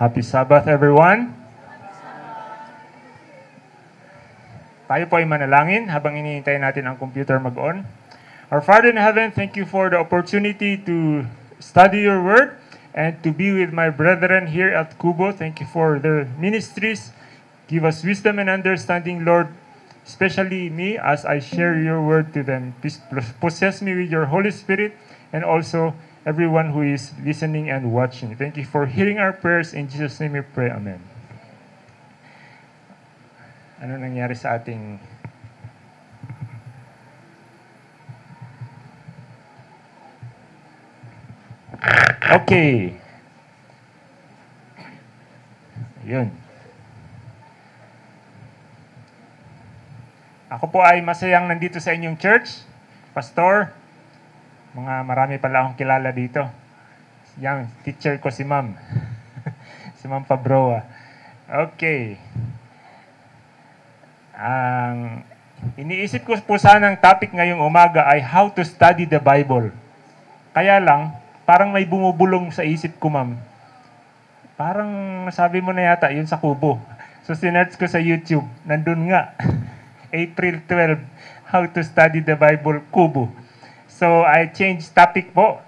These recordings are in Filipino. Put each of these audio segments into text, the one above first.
Happy Sabbath, everyone. Tayo po ay manalangin habang iniintay natin ang computer mag-on. Our Father in heaven, thank you for the opportunity to study your word and to be with my brethren here at Kubo. Thank you for their ministries. Give us wisdom and understanding, Lord, especially me as I share your word to them. Please possess me with your Holy Spirit and also everyone who is listening and watching. Thank you for hearing our prayers. In Jesus' name we pray. Amen. Ano nangyari sa ating... Okay. Yun. Ako po ay masayang nandito sa inyong church, pastor. Marami pala akong kilala dito. Yang teacher ko si Ma'am. Si Ma'am Pabroa. Okay. Ang iniisip ko po sanang topic ngayong umaga ay how to study the Bible. Kaya lang, parang may bumubulong sa isip ko, Ma'am. Parang sabi mo na yata, yun sa Kubo. So sinerch ko sa YouTube. Nandun nga. April 12, how to study the Bible, Kubo. So I changed topic po.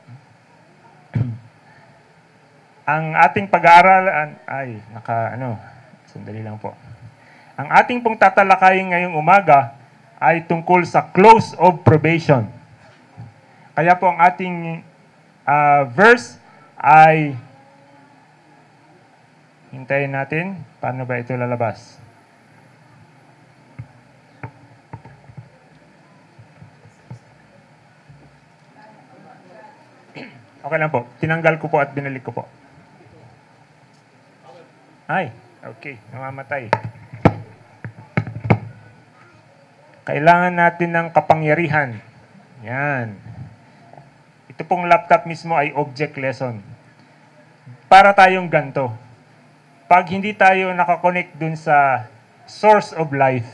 Ang ating pag-aaral sandali lang po. Ang ating pong tatalakayin ngayong umaga ay tungkol sa close of probation. Kaya po ang ating verse ay, hintayin natin, paano ba ito lalabas? Okay lang po. Tinanggal ko po at binalik ko po. Ay, okay. Namamatay. Kailangan natin ng kapangyarihan. Yan. Ito pong laptop mismo ay object lesson. Para tayong ganto. Pag hindi tayo nakakonect dun sa source of life,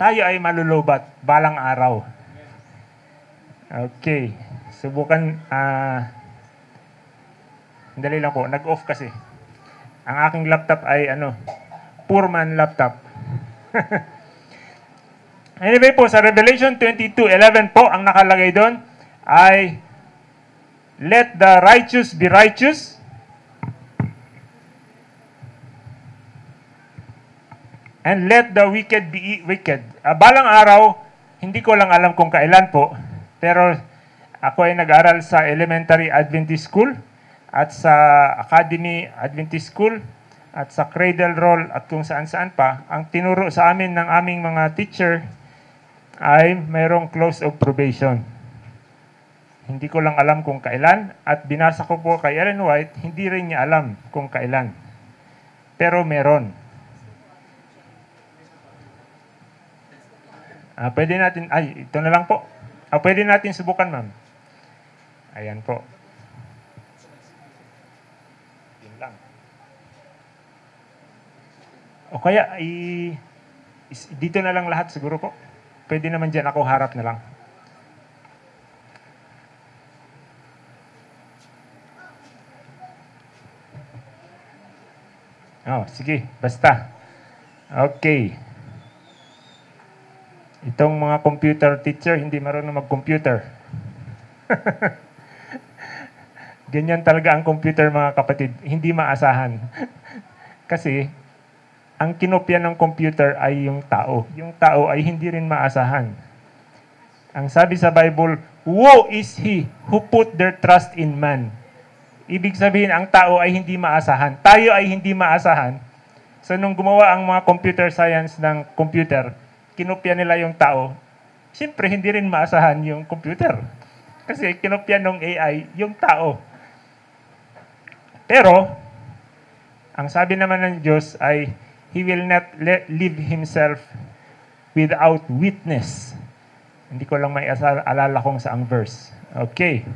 tayo ay malulubat balang araw. Okay. Subukan, dali lang po, nag-off kasi. Ang aking laptop ay, poor man laptop. Anyway po, sa Revelation 22:11 po, ang nakalagay doon ay, let the righteous be righteous, and let the wicked be wicked. Balang araw, hindi ko lang alam kung kailan po, pero ako ay nag-aral sa Elementary Adventist School at sa Academy Adventist School at sa Cradle Roll at kung saan-saan pa. Ang tinuro sa amin ng aming mga teacher ay mayroong close of probation. Hindi ko lang alam kung kailan at binasa ko po kay Ellen White, hindi rin niya alam kung kailan. Pero meron. Pwede natin, ito na lang po. Pwede natin subukan, Ma'am. Ayan po. Yun lang. O kaya, dito na lang lahat siguro po. Pwede naman dyan ako harap na lang. Sige, basta. Okay. Itong mga computer teacher, hindi marunong mag-computer. Ganyan talaga ang computer, mga kapatid. Hindi maasahan. Kasi, ang kinopya ng computer ay yung tao. Yung tao ay hindi rin maasahan. Ang sabi sa Bible, woe is he who put their trust in man. Ibig sabihin, ang tao ay hindi maasahan. Tayo ay hindi maasahan. So, nung gumawa ang mga computer science ng computer, kinopya nila yung tao. Siyempre, hindi rin maasahan yung computer. Kasi kinopya ng AI yung tao. Pero, ang sabi naman ng Diyos ay, He will not leave Himself without witness. Hindi ko lang may alala kung saang verse. Okay.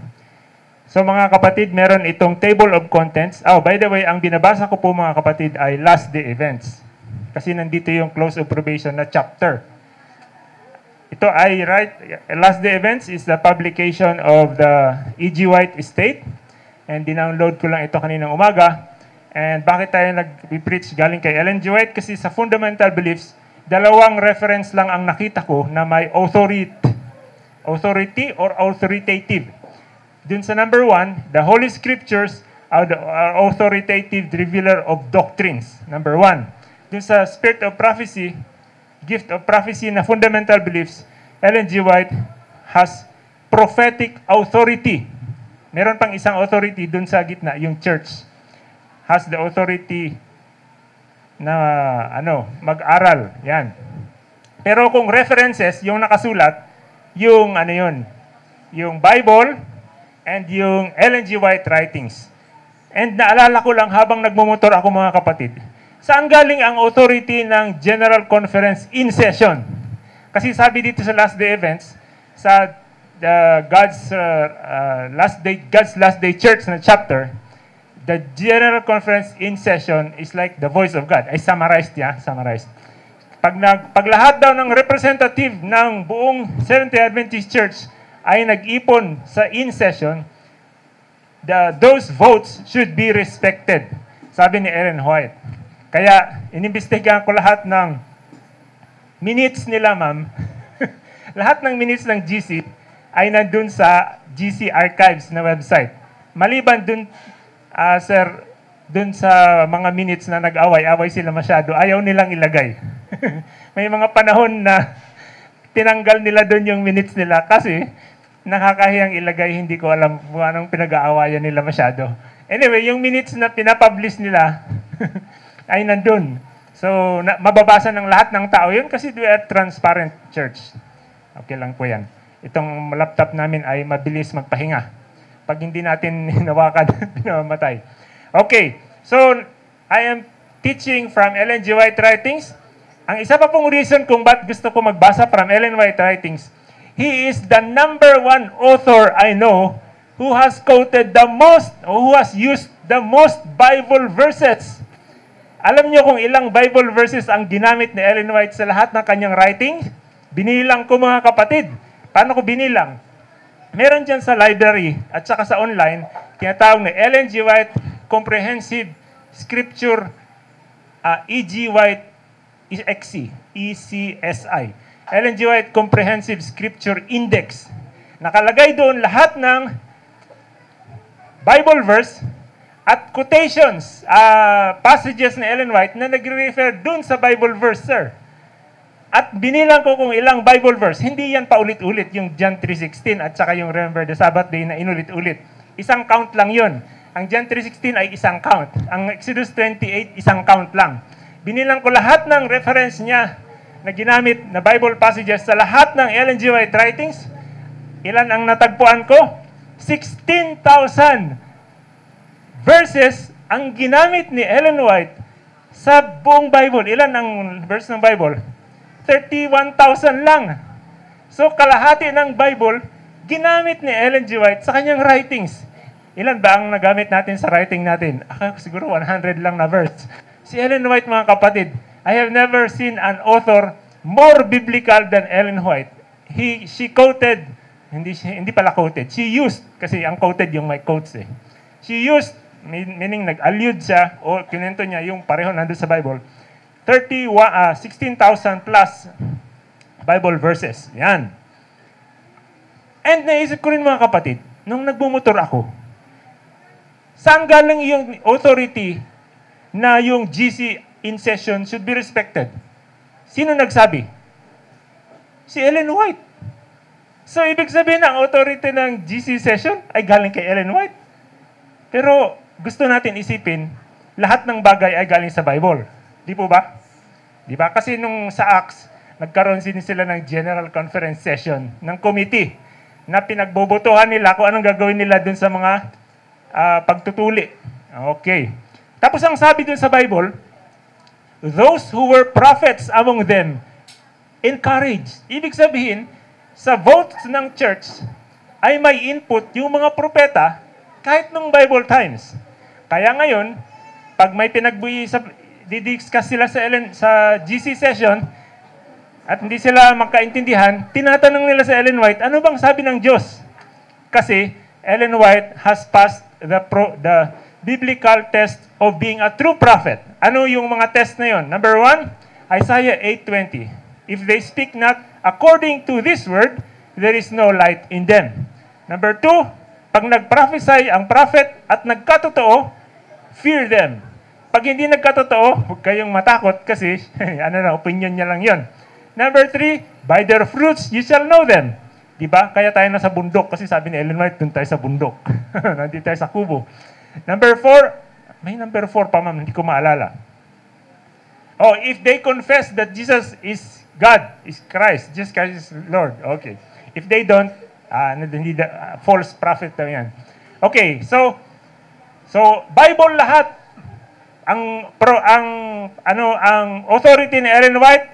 So mga kapatid, meron itong table of contents. By the way, ang binabasa ko po mga kapatid ay last day events. Kasi nandito yung close of probation na chapter. Ito ay last day events is the publication of the E.G. White Estate. And dinownload ko lang ito kaninang umaga. And bakit tayo nag-preach galing kay Ellen G. White? Kasi sa fundamental beliefs, dalawang reference lang ang nakita ko na may authority or authoritative. Dun sa number 1, the Holy Scriptures are authoritative revealer of doctrines. Number 1. Dun sa Spirit of Prophecy, Gift of Prophecy na fundamental beliefs, Ellen G. White has prophetic authority. Meron pang isang authority dun sa gitna, yung church has the authority na mag-aral. Yan. Pero kung references, yung nakasulat, yung yung Bible and yung Ellen G. White writings. And naalala ko lang habang nagmumotor ako mga kapatid, saan galing ang authority ng General Conference in session? Kasi sabi dito sa Last Day Events, sa God's Last Day Church na chapter, the General Conference in session is like the voice of God. Ay summarized. Pag lahat daw ng representative ng buong Seventh-day Adventist Church ay nag-ipon sa in session, those votes should be respected. Sabi ni Ellen White. Kaya inimbestigahan ko lahat ng minutes nila, ma'am. Lahat ng minutes ng GC ay nandun sa GC Archives na website. Maliban dun, sir, dun sa mga minutes na nag-away sila masyado, ayaw nilang ilagay. May mga panahon na tinanggal nila dun yung minutes nila kasi nakakahiyang ilagay, hindi ko alam kung anong pinag-aawayan nila masyado. Anyway, yung minutes na pinapublish nila ay nandun. So, mababasa ng lahat ng tao yun kasi we are transparent church. Okay lang po yan. Itong laptop namin ay mabilis magpahinga. Pag hindi natin hinawakan, pinamamatay. Okay, so I am teaching from Ellen G. White writings. Ang isa pa pong reason kung ba't gusto ko magbasa from Ellen White writings, he is the number 1 author I know who has quoted the most, or who has used the most Bible verses. Alam niyo kung ilang Bible verses ang ginamit ni Ellen White sa lahat ng kanyang writing? Binilang ko mga kapatid. Paano ko binilang? Meron dyan sa library at saka sa online, tinatawag na Ellen G. White Comprehensive Scripture E.G. White ECSI. Ellen G. White Comprehensive Scripture Index. Nakalagay doon lahat ng Bible verse at quotations, passages ni Ellen White na nagre-refer doon sa Bible verse, sir. At binilang ko kung ilang Bible verse. Hindi yan paulit-ulit, yung John 3:16 at saka yung Remember the Sabbath Day na inulit-ulit. Isang count lang yun. Ang John 3:16 ay isang count. Ang Exodus 28, isang count lang. Binilang ko lahat ng reference niya na ginamit na Bible passages sa lahat ng Ellen G. White writings. Ilan ang natagpuan ko? 16,000 verses ang ginamit ni Ellen White sa buong Bible. Ilan ang verse ng Bible? 31,000 lang. So, kalahati ng Bible, ginamit ni Ellen G. White sa kanyang writings. Ilan ba ang nagamit natin sa writing natin? Siguro 100 lang na verse. Si Ellen White, mga kapatid, I have never seen an author more biblical than Ellen White. She quoted, hindi pala quoted, she used, kasi ang quoted yung may quotes eh. She used, meaning nag-allude siya, o kinento niya yung pareho nandun sa Bible, 16,000 plus Bible verses. Yan. And naisip ko rin mga kapatid, nung nagbumotor ako, saan galing yung authority na yung GC in session should be respected? Sino nagsabi? Si Ellen White. So, ibig sabihin ang authority ng GC session ay galing kay Ellen White. Pero gusto natin isipin, lahat ng bagay ay galing sa Bible. Di po ba? Di ba? Kasi nung sa Acts, nagkaroon sila ng General Conference session ng committee na pinagbobotohan nila kung anong gagawin nila dun sa mga pagtutuli. Okay. Tapos ang sabi dun sa Bible, those who were prophets among them encouraged. Ibig sabihin, sa votes ng church ay may input yung mga propeta kahit nung Bible times. Kaya ngayon, pag may didiscuss sila sa GC session at hindi sila magkaintindihan, tinatanong nila sa Ellen White, ano bang sabi ng Diyos? Kasi Ellen White has passed the biblical test of being a true prophet. Ano yung mga test na yon? Number 1, Isaiah 8:20. If they speak not according to this word, there is no light in them. Number 2, pag nag-prophesy ang prophet at nagkatotoo, fear them. Pag hindi nagkatotoo, huwag kayong matakot kasi opinion niya lang yon. Number 3, by their fruits you shall know them. Diba? Kaya tayo nasa bundok kasi sabi ni Ellen White, dun tayo sa bundok. Nandito tayo sa kubo. Number 4, may number 4 pa, ma'am, hindi ko maalala. Oh, if they confess that Jesus is God, is Christ, Jesus Christ is Lord. Okay. If they don't, false prophet daw yan. Okay, so Bible lahat. Ang authority ni Ellen White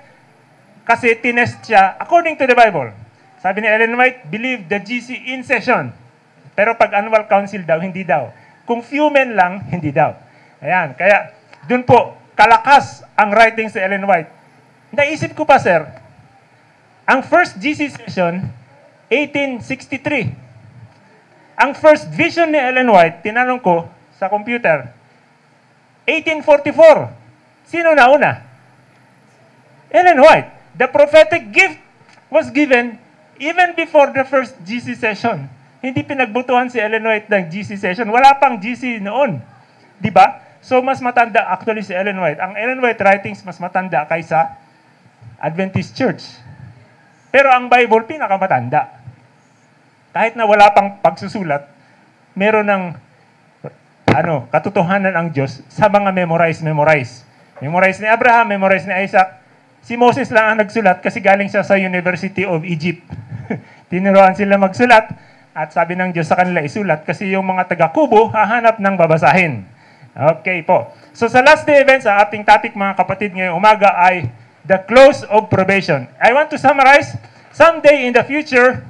kasi tinest siya according to the Bible. Sabi ni Ellen White, believe the GC in session. Pero pag annual council daw, hindi daw. Kung few men lang, hindi daw. Ayan, kaya dun po, kalakas ang writing sa Ellen White. Naisip ko pa, sir, ang first GC session, 1863. Ang first vision ni Ellen White, tinanong ko sa computer, 1844. Sino nauna? Ellen White. The prophetic gift was given even before the first GC session. Hindi pinagbutuhan si Ellen White ng GC session. Wala pang GC noon. Di ba? So, mas matanda actually si Ellen White. Ang Ellen White writings mas matanda kaysa Adventist Church. Pero ang Bible, pinakamatanda. Kahit na wala pang pagsusulat, meron ng katotohanan ang Diyos sa mga memorize. Memorize ni Abraham, memorize ni Isaac. Si Moses lang ang nagsulat kasi galing siya sa University of Egypt. Tinuruan sila magsulat at sabi ng Diyos sa kanila isulat kasi yung mga taga-Kubo hahanap ng babasahin. Okay po. So sa last day events, ang ating topic mga kapatid ngayong umaga ay the close of probation. I want to summarize, someday in the future,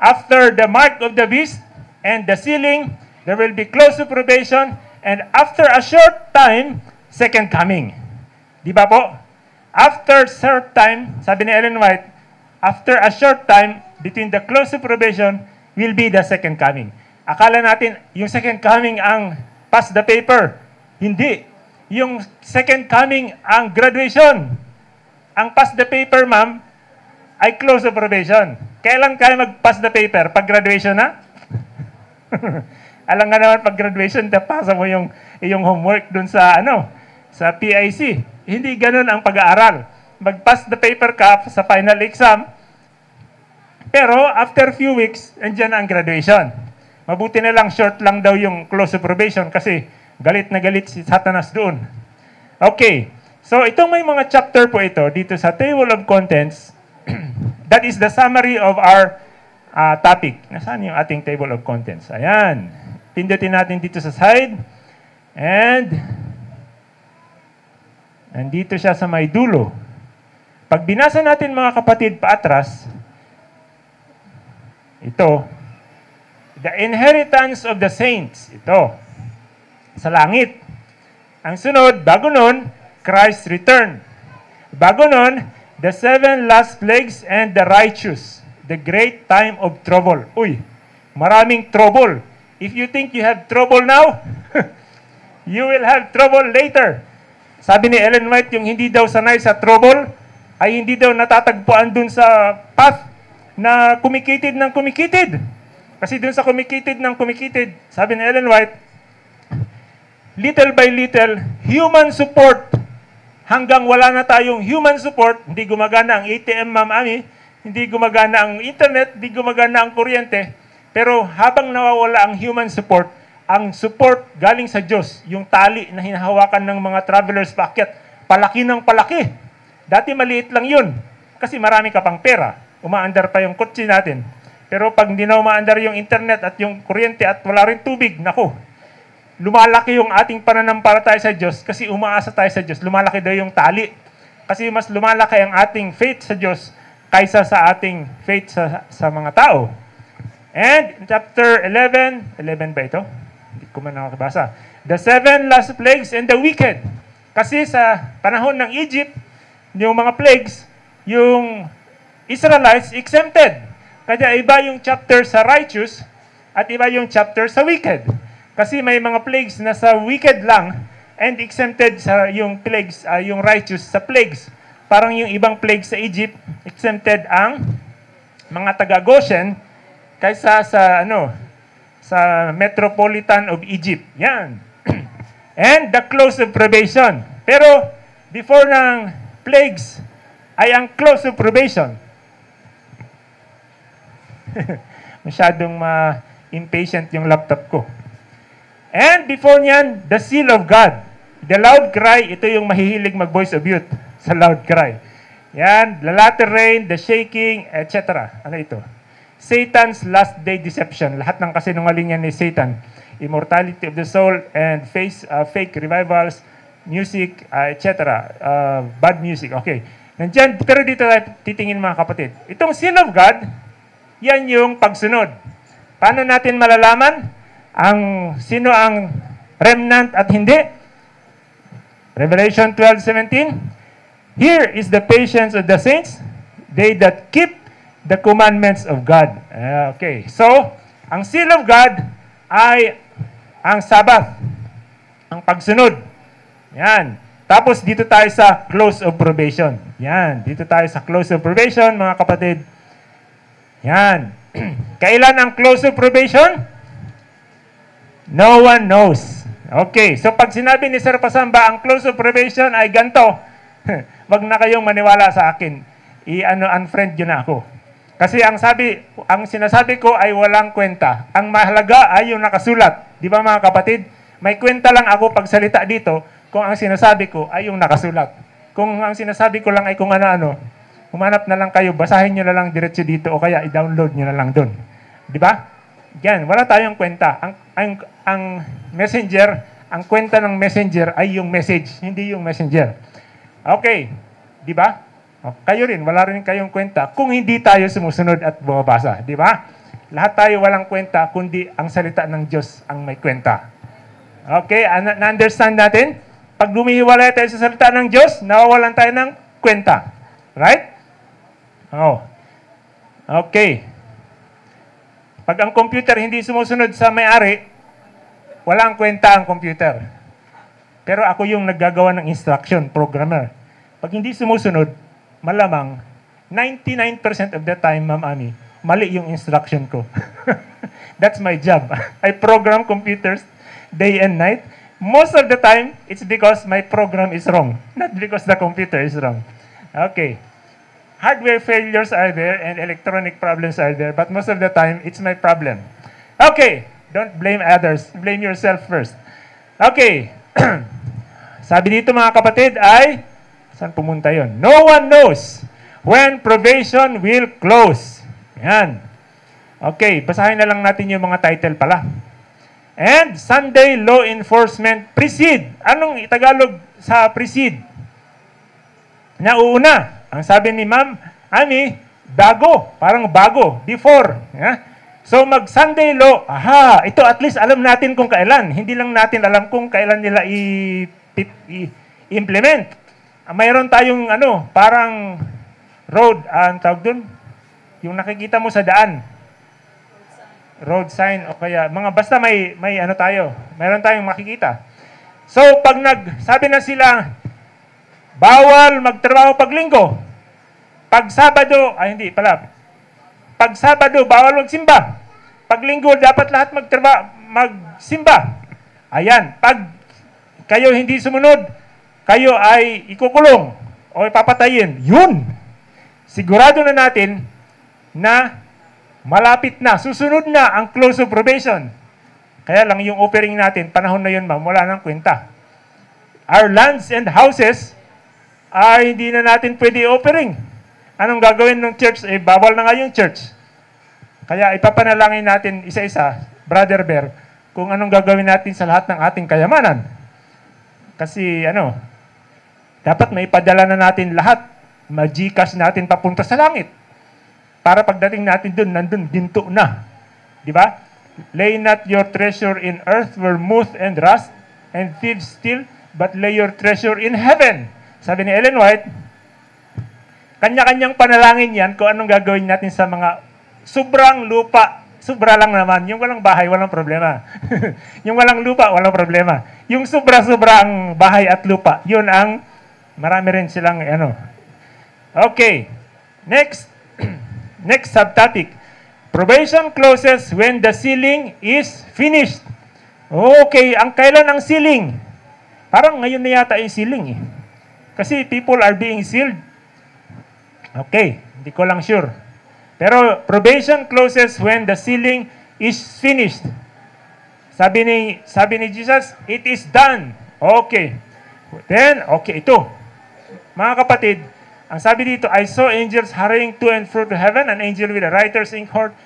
after the mark of the beast and the sealing, there will be close of probation, and after a short time, second coming. Di ba po? After short time, sabi ni Ellen White, after a short time, between the close of probation, will be the second coming. Akala natin, yung second coming ang pass the paper. Hindi. Yung second coming ang graduation. Ang pass the paper, ma'am, ay close of probation. Kailan kayo mag-pass the paper? Pag graduation na? Alam nga naman, pag graduation, pasa mo yung homework dun sa, sa PIC. Hindi ganun ang pag-aaral. Mag-pass the paper ka sa final exam, pero after few weeks, andyan ang graduation. Mabuti na lang, short lang daw yung close of probation kasi galit na galit si Satanas doon. Okay. So, itong may mga chapter po ito dito sa table of contents. That is the summary of our topic. Nasaan yung ating table of contents? Ayan. Pindutin natin dito sa side. And nandito siya sa may dulo. Pag binasa natin mga kapatid paatras, ito, the inheritance of the saints. Ito, sa langit. Ang sunod, bago nun, Christ's return. Bago nun, the 7 last plagues and the righteous. The great time of trouble. Uy, maraming trouble. If you think you have trouble now, you will have trouble later. Sabi ni Ellen White, yung hindi daw sanay sa trouble, ay hindi daw natatagpuan dun sa path na kumikitid ng kumikitid. Kasi dun sa kumikitid ng kumikitid, sabi ni Ellen White, little by little, human support, hanggang wala na tayong human support, hindi gumagana ang ATM, Ma'am Ami, hindi gumagana ang internet, hindi gumagana ang kuryente, pero habang nawawala ang human support, ang support galing sa Diyos, yung tali na hinahawakan ng mga travelers paakyat, palaki ng palaki. Dati maliit lang yun, kasi marami ka pang pera. Umaandar pa yung kotse natin. Pero pag hindi na umaandar yung internet at yung kuryente at wala rin tubig, nako, lumalaki yung ating pananampalataya sa Diyos kasi umaasa tayo sa Diyos. Lumalaki daw yung tali. Kasi mas lumalaki ang ating faith sa Diyos kaysa sa ating faith sa mga tao. And in chapter 11 ba ito? Hindi ko man nakakabasa. The 7 last plagues and the wicked. Kasi sa panahon ng Egypt, yung mga plagues, yung Israelites exempted. Kaya iba yung chapter sa righteous at iba yung chapter sa wicked. Kasi may mga plagues na sa wicked lang and exempted sa yung plagues, yung righteous sa plagues. Parang yung ibang plagues sa Egypt, exempted ang mga taga-Goshen kaysa sa sa metropolitan of Egypt. Yan. And the close of probation. Pero before ng plagues ay ang close of probation. Masyadong impatient yung laptop ko. And before niyan, the seal of God. The loud cry, ito yung mahihilig mag-voice of youth sa loud cry. Yan, the latter rain, the shaking, etc. Ano ito? Satan's last day deception. Lahat ng kasinungalingan ni Satan. Immortality of the soul and fake revivals, music, etc. Bad music. Okay. Nandyan, pero dito tayo titingin mga kapatid. Itong seal of God, yan yung pagsunod. Paano natin malalaman sino ang remnant at hindi? Revelation 12:17. Here is the patience of the saints, they that keep the commandments of God. Okay. So, ang seal of God ay ang Sabbath, ang pagsunod. Yan. Tapos dito tayo sa close of probation. Yan. Dito tayo sa close of probation, mga kapatid. Yan. Kailan ang close of probation? No one knows. Okay, so pag sinabi ni Sir Pasamba, ang close of probation ay ganito, wag na kayong maniwala sa akin. Unfriend yun na ako. Kasi ang sinasabi ko ay walang kwenta. Ang mahalaga ay yung nakasulat. Di ba mga kapatid? May kwenta lang ako pagsalita dito kung ang sinasabi ko ay yung nakasulat. Kung ang sinasabi ko lang ay kung ano-ano, humanap na lang kayo, basahin nyo na lang diretso dito o kaya i-download nyo na lang doon. Di ba? Yan, wala tayong kwenta. Ang messenger, ang kwenta ng messenger ay yung message, hindi yung messenger. Okay, di ba? Kayo rin, wala rin kayong kwenta kung hindi tayo sumusunod at bumabasa. Di ba? Lahat tayo walang kwenta, kundi ang salita ng Diyos ang may kwenta. Okay, na-understand natin? Pag lumihiwalay tayo sa salita ng Diyos, nawawalan tayo ng kwenta. Right? Oh. Okay. Pag ang computer hindi sumusunod sa may-ari, walang kwenta ang computer. Pero ako yung naggagawa ng instruction, programmer. Pag hindi sumusunod, malamang 99% of the time, Ma'am Ami, mali yung instruction ko. That's my job. I program computers day and night. Most of the time, it's because my program is wrong, not because the computer is wrong. Okay. Hardware failures are there and electronic problems are there, but most of the time, it's my problem. Okay. Don't blame others. Blame yourself first. Okay. Sabi dito mga kapatid ay, saan pumunta yon? No one knows when probation will close. Yan. Okay, basahin na lang natin yung mga title pala. And Sunday law enforcement precede. Anong Tagalog sa precede? Nauna. Ang sabi ni Ma'am Ami, bago. Parang bago. Before. Yeah? So mag-Sunday law, ito at least alam natin kung kailan. Hindi lang natin alam kung kailan nila i-implement. Mayroon tayong parang road, ang tawag dun, yung nakikita mo sa daan. Road sign o kaya, basta may tayo. Mayroon tayong makikita. So pag sabi na sila, bawal magtrabaho pag linggo. Pag Sabado, Pag Sabado, bawal magsimba. Pag linggo, dapat lahat magsimba. Ayan. Pag kayo hindi sumunod, kayo ay ikukulong o ipapatayin. Yun. Sigurado na natin na malapit na, susunod na ang close of probation. Kaya lang yung offering natin, panahon na yun, ma'am, wala nang kwenta. Our lands and houses ay hindi na natin pwede offering. Anong gagawin ng church? Bawal na nga yung church. Kaya ipapanalangin natin isa-isa, Brother Bear, kung anong gagawin natin sa lahat ng ating kayamanan. Kasi dapat maipadala na natin lahat. Ma-Gcash natin papunta sa langit. Para pagdating natin dun, nandun, ginto na. Di ba? Lay not your treasure in earth where moth and rust and thieves steal, but lay your treasure in heaven. Sabi ni Ellen White, kanya-kanyang panalangin yan kung anong gagawin natin sa mga sobrang lupa Sobra lang naman. Yung walang bahay, walang problema. Yung walang lupa, walang problema. Yung sobra-sobra ang bahay at lupa, yun ang marami rin silang ano. Okay. Next. Next subtopic. Probation closes when the sealing is finished. Okay. Ang kailan ang sealing? Parang ngayon na yata yung sealing eh. Kasi people are being sealed. Okay. Hindi ko lang sure. Pero probation closes when the sealing is finished. Sabi ni Jesus, it is done. Okay. Then, okay, ito. Mga kapatid, ang sabi dito, I saw angels hurrying to and fro to heaven, an angel with a writer's inkhorn.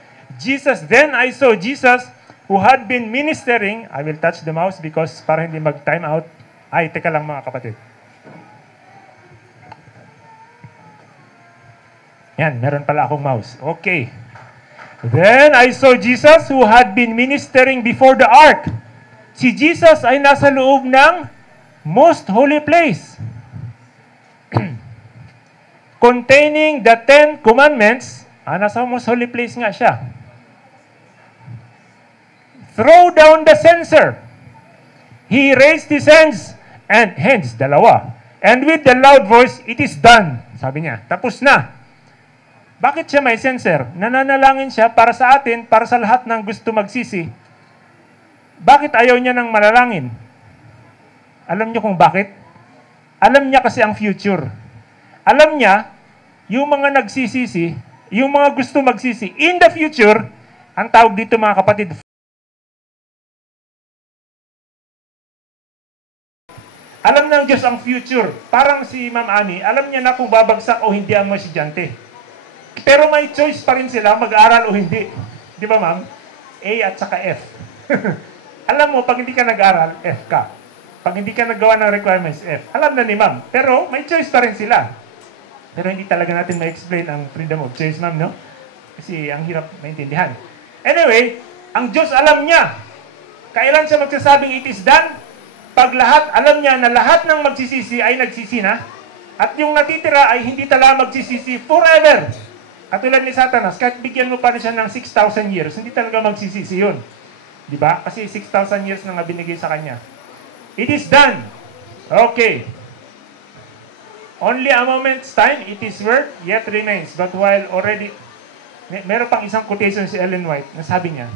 Then I saw Jesus who had been ministering. I will touch the mouse because para hindi mag-time out. Ay, teka lang mga kapatid. Yan, meron pala akong mouse. Okay. Then I saw Jesus who had been ministering before the ark. Si Jesus ay nasa loob ng most holy place. Containing the 10 commandments. Nasa most holy place nga siya. Throw down the censer. He raised his hands, dalawa. And with the loud voice, it is done. Sabi niya, tapos na. Bakit siya may censer? Nananalangin siya para sa atin, para sa lahat ng gusto magsisi. Bakit ayaw niya ng manalangin? Alam niyo kung bakit? Alam niya kasi ang future. Alam niya, yung mga nagsisisi, yung mga gusto magsisi, in the future, ang tawag dito mga kapatid, alam ng Diyos ang future. Parang si Ma'am Ani, alam niya na kung babagsak o hindi ang mga estudyante. Pero may choice pa rin sila mag-aaral o hindi. Di ba, ma'am? A at saka F. Alam mo, pag hindi ka nag-aaral, F ka. Pag hindi ka naggawa ng requirements, F. Alam na ni ma'am. Pero may choice pa rin sila. Pero hindi talaga natin ma-explain ang freedom of choice, ma'am, no? Kasi ang hirap maintindihan. Anyway, ang Diyos alam niya. Kailan siya magsasabing it is done? Pag lahat, alam niya na lahat ng magsisisi ay nagsisi na. At yung natitira ay hindi talaga magsisisi forever. Katulad ni Satanas, kahit bigyan mo pa na siya ng 6,000 years, hindi talaga magsisisi yun. Di ba? Kasi 6,000 years na nga binigay sa kanya. It is done. Okay. Only a moment's time, it is work, yet remains. But while already, meron pang isang quotation si Ellen White na sabi niya,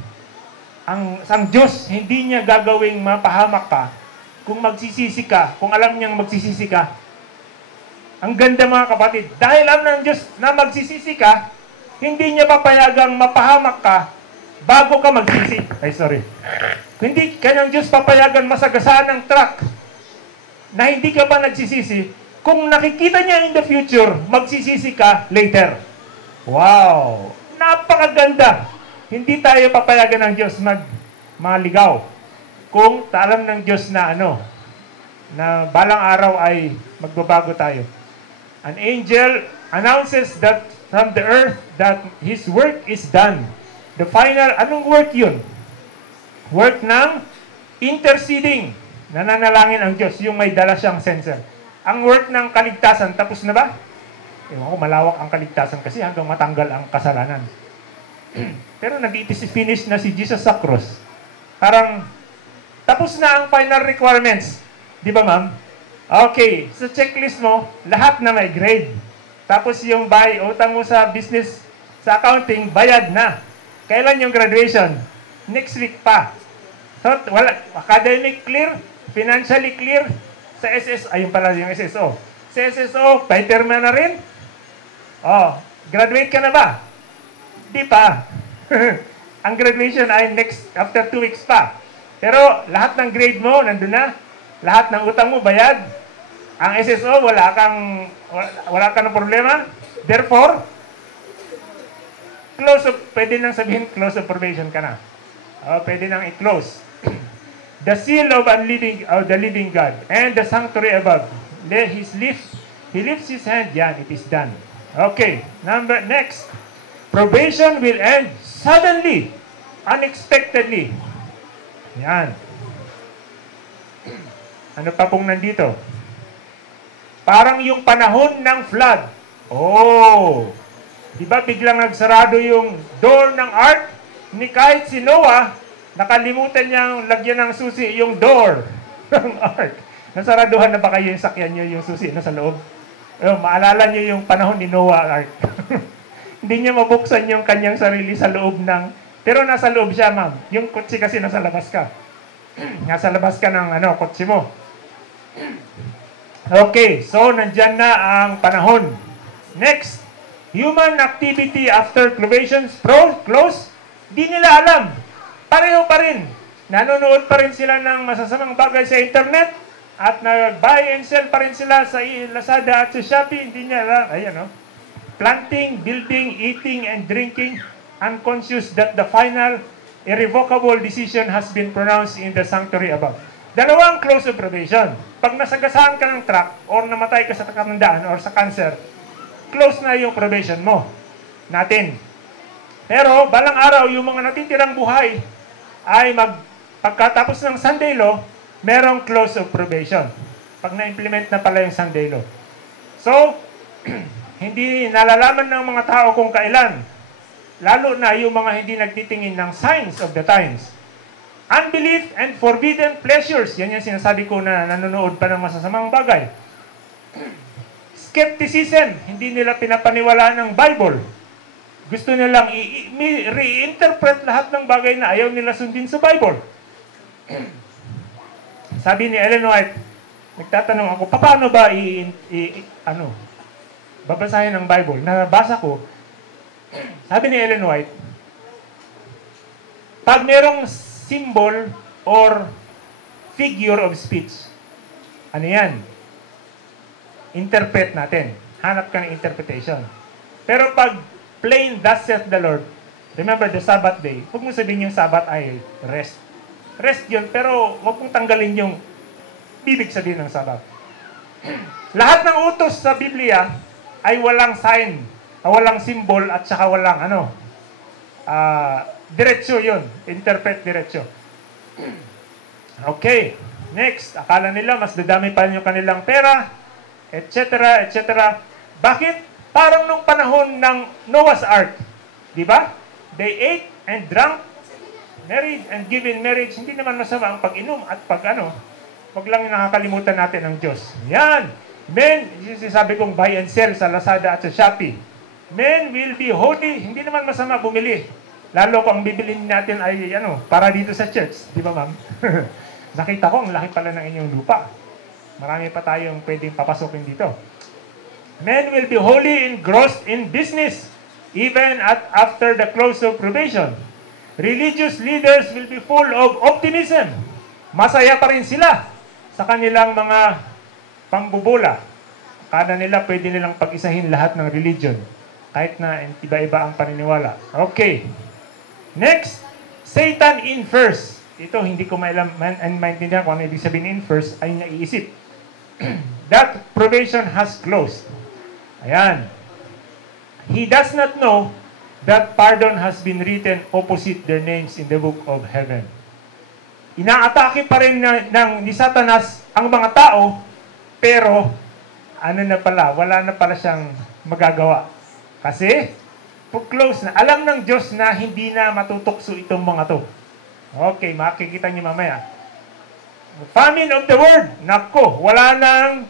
ang Diyos, hindi niya gagawing mapahamak ka kung magsisisi ka, kung alam niyang magsisisi ka. Ang ganda mga kapatid, dahil alam ng Diyos na magsisisi ka, hindi niya papayagang mapahamak ka bago ka magsisi. Ay, sorry. Hindi ka ng Diyos papayagan masagasaan ng truck na hindi ka ba nagsisisi, kung nakikita niya in the future, magsisisi ka later. Wow! Napakaganda! Hindi tayo papayagan ng Diyos maligaw. Kung alam ng Diyos na na balang araw ay magbabago tayo. An angel announces that from the earth that his work is done. The final, anong work yun? Work ng interceding. Nananalangin ang Diyos, yung may dala siyang censer. Ang work ng kaligtasan, tapos na ba? Ewan ko, malawak ang kaligtasan kasi hanggang matanggal ang kasalanan. Pero nag-finish na si Jesus sa cross. Parang, tapos na ang final requirements. Di ba, ma'am? Okay, sa checklist mo, lahat na may grade. Tapos yung utang mo sa business, sa accounting, bayad na. Kailan yung graduation? Next week pa. So, academic clear, financially clear, sa ayun pala yung SSO. Sa SSO, paiterma na rin. Oh, graduate ka na ba? Di pa. Ang graduation ay after 2 weeks pa. Pero lahat ng grade mo, nandun na. Lahat ng utang mo, bayad. Ang SSO, wala ka ng problema. Therefore, pwede nang sabihin, close of probation ka na. Pwede nang i-close. The seal of the living God and the sanctuary above. He lifts his hand. Yan, it is done. Okay, next. Probation will end suddenly, unexpectedly. Yan. Ano pa pong nandito? Parang yung panahon ng flood. Oh! Di ba biglang nagsarado yung door ng ark? Ni kahit si Noah, nakalimutan niyang lagyan ng susi yung door ng ark. Nasaraduhan na ba kayo yung sakyan niyo yung susi na sa loob? Maalala niyo yung panahon ni Noah ark. Hindi niya mabuksan yung kanyang sarili sa loob ng... Pero nasa loob siya, ma'am. Yung kotse kasi nasa labas ka. Nasa labas ka ng kotse mo. Okay, so nandyan na ang panahon. Next, human activity after probation close. Di nila alam. Pareho pa rin. Nanonood pa rin sila ng masasamang bagay sa internet at nag-buy and sell pa rin sila sa Lazada at sa Shopee. Hindi niya alam. Ayan, planting, building, eating, and drinking, unconscious that the final irrevocable decision has been pronounced in the sanctuary above. Dalawang close of probation. Pag nasagasaan ka ng truck or namatay ka sa katandaan or sa cancer, close na yung probation mo. Natin. Pero, balang araw, yung mga natitirang buhay ay pagkatapos ng Sunday Law, merong close of probation. Pag na-implement na pala yung Sunday Law. So, hindi nalalaman ng mga tao kung kailan. Lalo na yung mga hindi nagtitingin ng signs of the times. Unbelief and forbidden pleasures. Yan yung sinasabi ko na nanonood pa ng masasamang bagay. Skepticism. Hindi nila pinapaniwalaan ng Bible. Gusto nilang reinterpret lahat ng bagay na ayaw nila sundin sa Bible. Sabi ni Ellen White, nagtatanong ako, paano ba babasahin ng Bible? Nabasa ko, sabi ni Ellen White, pag merong symbol or figure of speech, ano yan? Interpret natin. Hanap ka ng interpretation. Pero pag plain, thus saith the Lord, remember the Sabbath day, huwag mo sabihin yung Sabbath ay rest. Rest yun, pero huwag mong tanggalin yung ibig sabihin ng Sabbath. Lahat ng utos sa Biblia ay walang sign, walang symbol, at saka walang diretsyo yun. Interpret diretsyo. Okay. Next. Akala nila mas dadami pa yung kanilang pera, etc., etc. Bakit? Parang nung panahon ng Noah's Ark. Di ba? They ate and drank, married and given marriage. Hindi naman masama ang pag-inom at wag lang nakakalimutan natin ang Diyos. Yan. Men, sabi kong buy and sell sa Lazada at sa Shopee. Men will be holy. Hindi naman masama bumili. Lalo kung ang bibilin natin ay para dito sa church. Di ba, ma'am? Nakita ko, ang laki pala ng inyong lupa. Marami pa tayong pwedeng papasokin dito. Men will be wholly engrossed in business, even after the close of probation. Religious leaders will be full of optimism. Masaya pa rin sila sa kanilang mga pambubula. Kada nila pwede nilang pag-isahin lahat ng religion. Kahit na iba-iba ang paniniwala. Okay. Next, Satan infers. Ito, hindi ko maintindihan kung ano ibig sabihin infers, ay naiisip. That probation has closed. Ayan. He does not know that pardon has been written opposite their names in the book of heaven. Inaatake pa rin ni Satanas ang mga tao, pero wala na pala siyang magagawa. Kasi, close na. Alam ng Diyos na hindi na matutukso itong mga to. Okay, makikita niyo mamaya. Famine of the word. Nako, wala nang,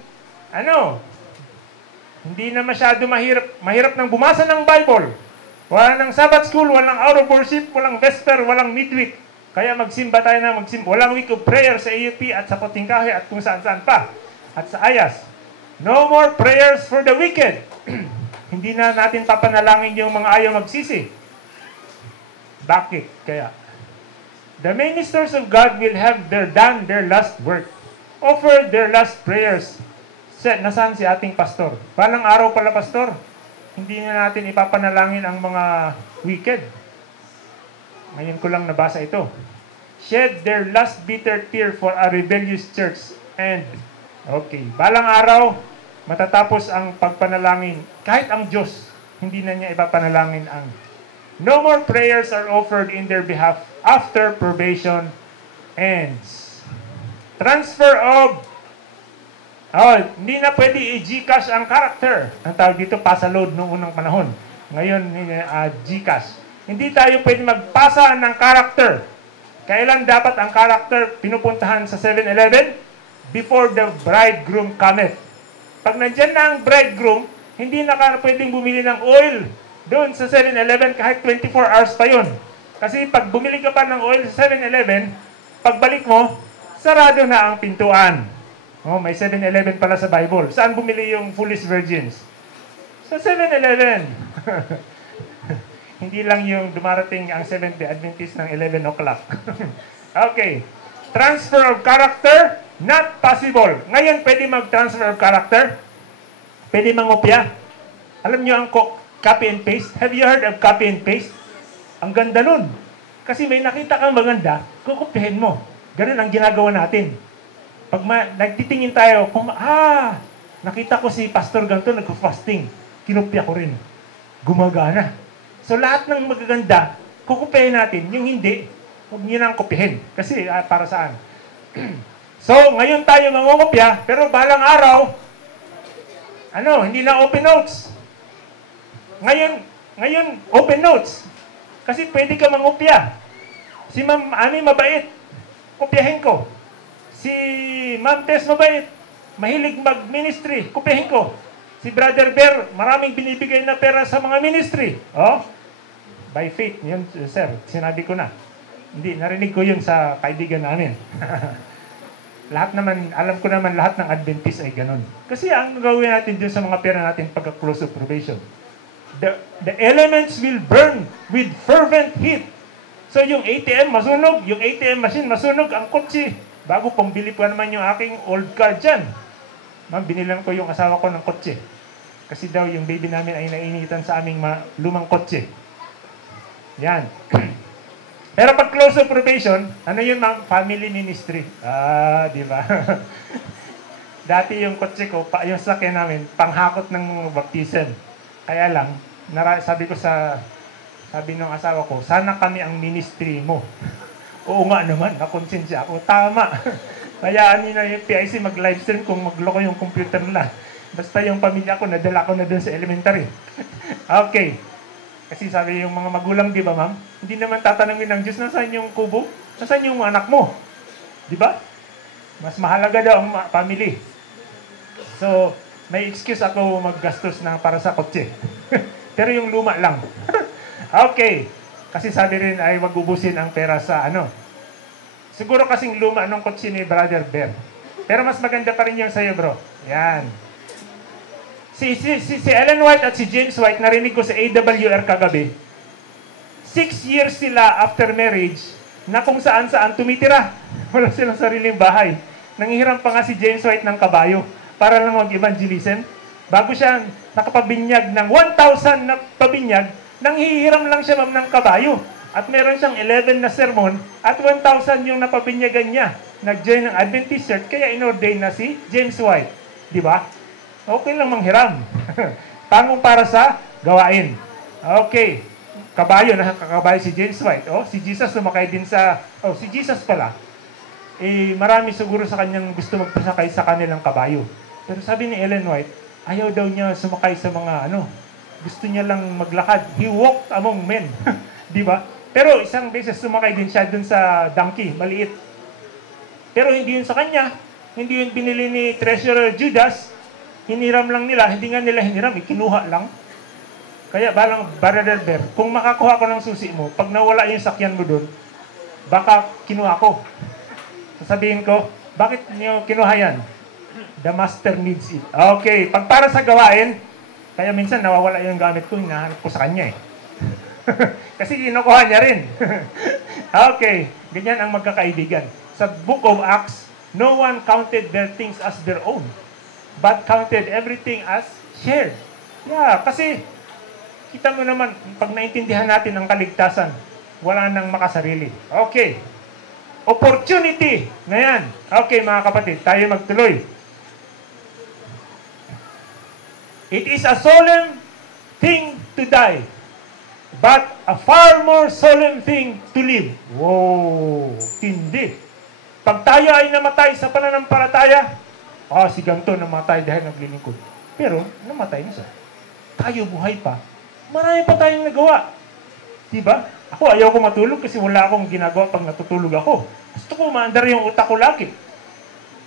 hindi na masyado mahirap nang bumasa ng Bible. Wala nang Sabbath school, walang hour of worship, walang vesper, walang midweek. Kaya magsimba tayo na walang week of prayer sa AUP at sa Potingkahe at kung saan-saan pa. At sa Ayas. No more prayers for the wicked. Hindi na natin papanalangin yung mga ayaw magsisi. Bakit? Kaya, the ministers of God will have done their last work. Offer their last prayers. Nasaan si ating pastor? Balang araw pala, pastor. Hindi na natin ipapanalangin ang mga wicked. Ngayon ko lang nabasa ito. Shed their last bitter tear for a rebellious church. And, okay, balang araw, matatapos ang pagpanalangin. Kahit ang Diyos, hindi na niya ipapanalangin ang. No more prayers are offered in their behalf after probation ends. Transfer of hindi na pwede i-Gcash ang character. Ang tawag dito, pasaload noong unang panahon. Ngayon, Gcash. Hindi tayo pwede magpasa ng character. Kailan dapat ang character pinupuntahan sa 7-Eleven? Before the bridegroom cometh. Pag nandyan na ang bridegroom, hindi na ka pwedeng bumili ng oil doon sa 7-Eleven kahit 24 hours pa yun. Kasi pag bumili ka pa ng oil sa 7-Eleven, pagbalik mo, sarado na ang pintuan. Oh, may 7-Eleven pala sa Bible. Saan bumili yung foolish virgins? Sa 7-Eleven. Hindi lang yung dumarating ang Seventh-day Adventist ng 11 o'clock. Okay. Transfer of character, not possible. Ngayon, pwede mag-transfer of character? Pwede mangopya? Alam nyo ang copy and paste? Have you heard of copy and paste? Ang ganda nun. Kasi may nakita kang maganda, kukopyahin mo. Ganun ang ginagawa natin. Pag nagtitingin tayo, nakita ko si Pastor ganito nagko-fasting. Kinopya ko rin. Gumagana. So lahat ng magaganda, kukopyahin natin. Yung hindi, huwag niyo nang kopyahin. Kasi para saan? So, ngayon tayo mangungopya, pero balang araw, hindi na open notes. Ngayon, open notes. Kasi pwede ka mangopya. Si Ma'am Ani mabait, kopyahin ko. Si Ma'am Tess mabait, mahilig mag-ministry, kopyahin ko. Si Brother Bear, maraming binibigay na pera sa mga ministry. Oh, by faith, yun, sir, sinabi ko na. Hindi, narinig ko yun sa kaibigan namin. Lahat naman, alam ko naman lahat ng Adventist ay ganun. Kasi ang gawin natin dun sa mga pera natin pagka-close of probation, the elements will burn with fervent heat. So yung ATM masunog, yung ATM machine masunog, ang kotse, bago pambili pa naman yung aking old car dyan. Ma'am, binilan ko yung asawa ko ng kotse. Kasi daw yung baby namin ay nainitan sa aming lumang kotse. Yan. Pero pag close of probation, ano yun ma'am? Family ministry. Di ba? Dati yung kotse ko, yung sakyan namin, panghakot ng baptism. Kaya lang, sabi ng asawa ko, sana kami ang ministry mo. Oo nga naman, nakonsensya ako. Tama. Kaya na yung PIC mag-livestream kung magloko yung computer nila. Basta yung pamilya ko, nadala ko na dun sa elementary. Okay. Kasi sabi yung mga magulang, di ba ma'am? Hindi naman tatanungin ng Diyos, nasaan yung kubo? Nasaan yung anak mo? Di ba? Mas mahalaga daw ang family. So, may excuse ako maggastos para sa kotse. Pero yung luma lang. Okay. Kasi sabi rin ay wag ubusin ang pera sa Siguro kasing luma ng kotse ni Brother Bear. Pero mas maganda pa rin yung sa'yo, bro. Yan. Si Ellen White at si James White, narinig ko sa AWR kagabi, 6 years sila after marriage na kung saan-saan tumitira. Wala silang sariling bahay. Nanghihiram pa nga si James White ng kabayo para lang mag-evangelism. Bago siya nakapabinyag ng 1,000 na pabinyag, nanghihiram lang siya ng kabayo. At meron siyang 11 na sermon at 1,000 yung napabinyagan niya. Nag-join ng Adventist Church, kaya inordain na si James White. Di ba? Okay lang manghiram. Pangong para sa gawain. Okay. Kabayo, nakakabayo si James White. Si Jesus sumakay din si Jesus pala. Marami siguro sa kanyang gusto magpasakay sa kanilang kabayo. Pero sabi ni Ellen White, ayaw daw niya sumakay sa mga gusto niya lang maglakad. He walked among men. Di ba? Pero isang beses sumakay din siya dun sa donkey, maliit. Pero hindi yun sa kanya. Hindi yun binili ni Treasurer Judas. Hiniram lang nila. Hindi nga nila hiniram, kinuha lang. Kaya balang Brother Bear, kung makakuha ko ng susi mo, pag nawala yung sakyan mo dun, baka kinuha ko. Sasabihin ko, bakit niyo kinuha yan? The master needs it. Okay, pag para sa gawain, kaya minsan nawawala yung gamit ko, hinahanap ko sa kanya eh. Kasi kinukuha niya rin. Okay, ganyan ang magkakaibigan. Sa Book of Acts, no one counted their things as their own, but counted everything as shared. Yeah, kasi kita mo naman, pag naintindihan natin ang kaligtasan, wala nang makasarili. Okay. Opportunity. Ngayon. Okay, mga kapatid, tayo magtuloy. It is a solemn thing to die, but a far more solemn thing to live. Wow! Hindi. Pag tayo ay namatay sa pananampalataya, si ganito namatay dahil naglilingkod. Pero, namatay na siya. Tayo buhay pa. Marami pa tayong nagawa. Diba? Ako, ayaw ko matulog kasi wala akong ginagawa pag natutulog ako. Gusto ko maandar yung utak ko lagi.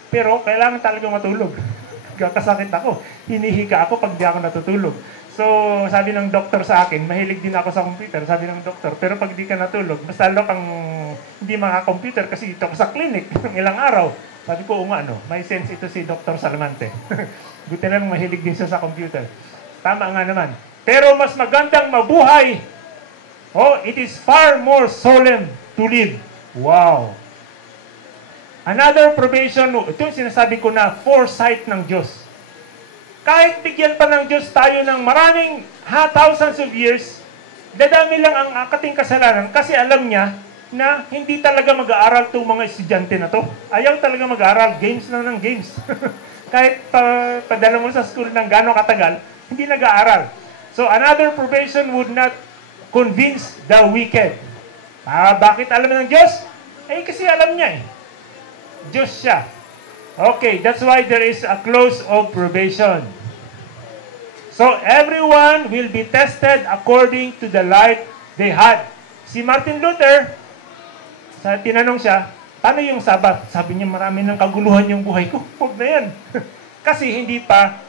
Pero kailangan talaga matulog. Kasakit ako. Hinihiga ako pag di ako natutulog. So, sabi ng doktor sa akin, mahilig din ako sa computer. Sabi ng doktor, pero pag di ka natulog, basta lalo kang hindi maka-computer kasi ito ako sa clinic ng ilang araw. Sabi ko, may sense ito si Dr. Salamante. Buti lang mahilig din siya sa computer. Tama nga naman. Pero mas magandang mabuhay. It is far more solemn to live. Wow. Another probation, ito yung sinasabi ko na foresight ng Diyos. Kahit bigyan pa ng Diyos tayo ng maraming thousands of years, dadami lang ang ating kasalanan kasi alam niya na hindi talaga mag-aaral itong mga estudyante na to. Ayaw talaga mag-aaral, games lang ng games. Kahit padala mo sa school ng gano'ng katagal, hindi nag-aaral. So another probation would not convince the wicked. Bakit alam ng Diyos? Kasi alam niya eh. Diyos siya. Okay, that's why there is a close of probation. So everyone will be tested according to the light they had. Si Martin Luther, tinanong siya, paano yung Sabat? Sabi niya, marami ng kaguluhan yung buhay ko. Huwag na yan. Kasi hindi pa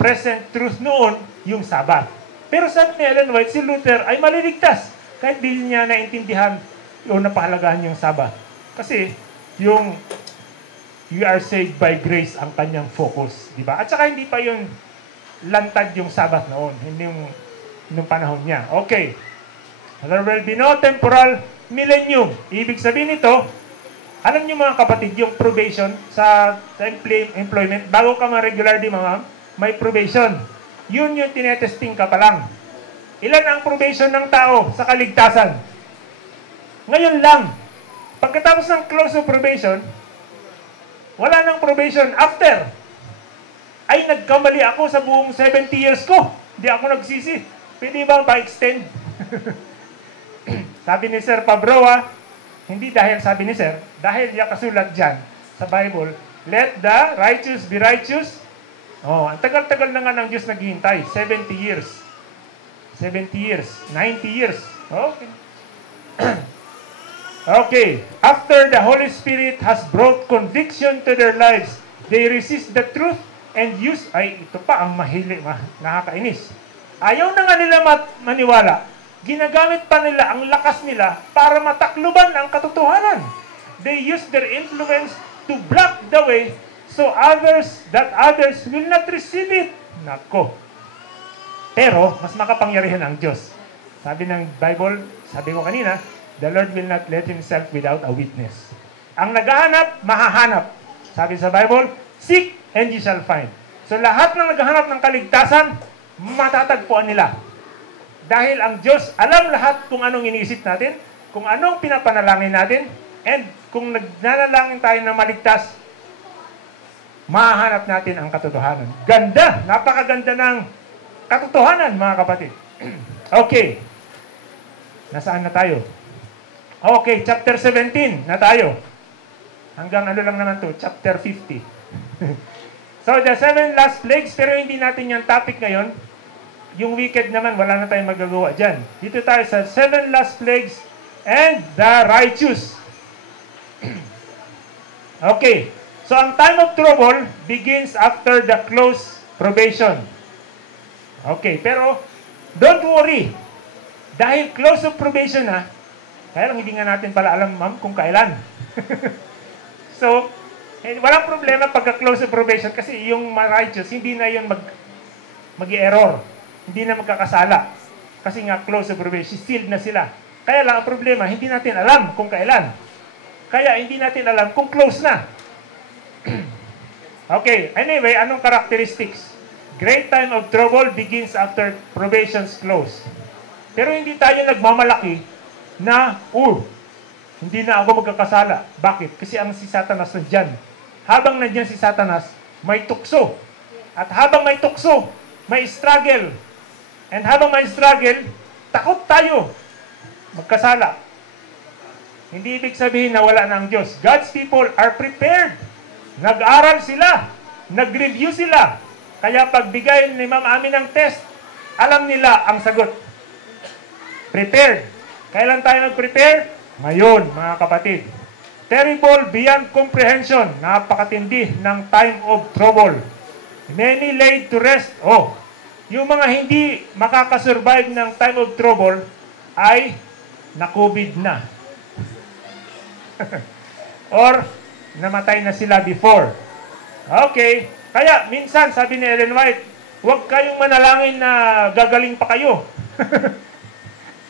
present truth noon yung Sabat. Pero sabi ni Ellen White, si Luther ay maliligtas. Kahit di niya naintindihan yung napahalagahan yung Sabat. Kasi yung you are saved by grace ang kanyang focus. Diba? At saka hindi pa yung lantad yung Sabat noon. Hindi yung panahon niya. Okay. There will be no temporal millennium. Ibig sabihin nito, alam niyo mga kapatid, yung probation sa employment, bago ka ma-regular di ma'am, may probation. Yun yung tinetesting ka pa lang. Ilan ang probation ng tao sa kaligtasan? Ngayon lang. Pagkatapos ng close of probation, wala nang probation after. Ay, nagkamali ako sa buong 70 years ko. Hindi ako nagsisi. Pwede ba pa-extend? Sabi ni Sir Pabroa, hindi dahil sabi ni Sir, dahil niya kasulat dyan sa Bible, let the righteous be righteous. Ang tagal-tagal na nga ng Diyos naghihintay. 70 years. 70 years. 90 years. Okay. Okay. After the Holy Spirit has brought conviction to their lives, they resist the truth and use, ito pa ang nakakainis. Ayaw na nga nila maniwala. Ginagamit pa nila ang lakas nila para matakluban ang katotohanan. They use their influence to block the way so others will not receive it. Nako. Pero, mas makapangyarihan ang Diyos. Sabi ng Bible, sabi ko kanina, the Lord will not let Himself without a witness. Ang naghahanap, mahahanap. Sabi sa Bible, seek and ye shall find. So lahat ng naghahanap ng kaligtasan, matatagpuan nila. Dahil ang Diyos alam lahat kung anong iniisip natin, kung anong pinapanalangin natin, and kung nagnanalangin tayo na maligtas, mahahanap natin ang katotohanan. Ganda! Napakaganda ng katotohanan, mga kapatid. Okay. Nasaan na tayo? Okay, chapter 17 na tayo. Hanggang lang naman to, chapter 50. So, the 7 last plagues, pero hindi natin yung topic ngayon. Yung wicked naman, wala na tayong magagawa dyan. Dito tayo sa 7 last plagues and the righteous. Okay. So, ang time of trouble begins after the close probation. Okay. Pero, don't worry. Dahil close of probation na, kaya lang hindi nga natin pala alam, ma'am, kung kailan. So, walang problema pagka-close of probation kasi yung righteous, hindi na yun mag-error. Hindi na magkakasala. Kasi nga close of probation, sealed na sila. Kaya lang ang problema, hindi natin alam kung kailan. Kaya hindi natin alam kung close na. Okay, anyway, anong characteristics? Great time of trouble begins after probation's close. Pero hindi tayo nagmamalaki na, hindi na ako magkakasala. Bakit? Kasi ang si Satanas nandyan. Habang nandyan si Satanas, may tukso. At habang may tukso, may struggle. And habang may struggle, takot tayo magkasala. Hindi ibig sabihin na wala na ang Diyos. God's people are prepared. Nag-aral sila. Nag-review sila. Kaya pagbigay ni Ma'am Ami ng test, alam nila ang sagot. Prepared. Kailan tayo nag-prepare? Ngayon, mga kapatid. Terrible beyond comprehension. Napakatindi ng time of trouble. Many laid to rest. Oh, yung mga hindi makakasurvive ng time of trouble ay na-COVID na. Or namatay na sila before. Okay. Kaya minsan, sabi ni Ellen White, huwag kayong manalangin na gagaling pa kayo.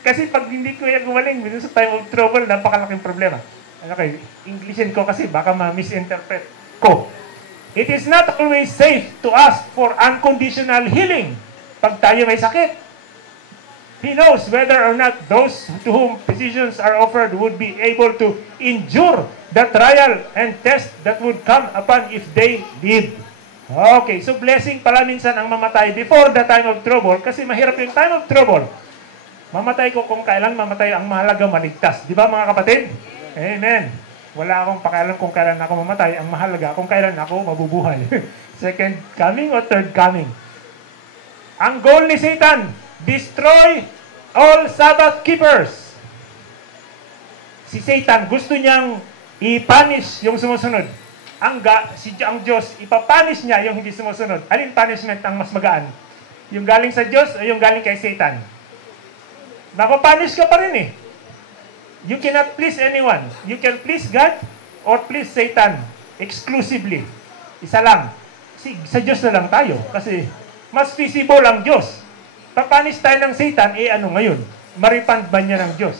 Kasi pag hindi ko yan gumaling, sa time of trouble, napakalaking problema. Okay, Englishin ko kasi baka ma-misinterpret ko. It is not always safe to ask for unconditional healing pag tayo may sakit. He knows whether or not those to whom physicians are offered would be able to endure the trial and test that would come upon if they live. Okay, so blessing pala minsan ang mamatay before the time of trouble kasi mahirap yung time of trouble. Mamatay ko kung kailan mamatay, ang mahalaga maligtas. Di ba mga kapatid? Amen. Wala akong pakialam kung kailan ako mamatay. Ang mahalaga kung kailan ako mabubuhay. Second coming or third coming. Ang goal ni Satan, destroy all Sabbath keepers. Si Satan, gusto niyang i-punish yung sumusunod. Ang Diyos, ipapunish niya yung hindi sumusunod. Alin punishment ang mas magaan? Yung galing sa Diyos o yung galing kay Satan? Napapunish ka pa rin eh. You cannot please anyone. You can please God or please Satan exclusively. Isa lang. Sa Diyos na lang tayo. Kasi mas visible ang Diyos. Papunish tayo ng Satan, ano ngayon? Maripand ba niya ng Diyos?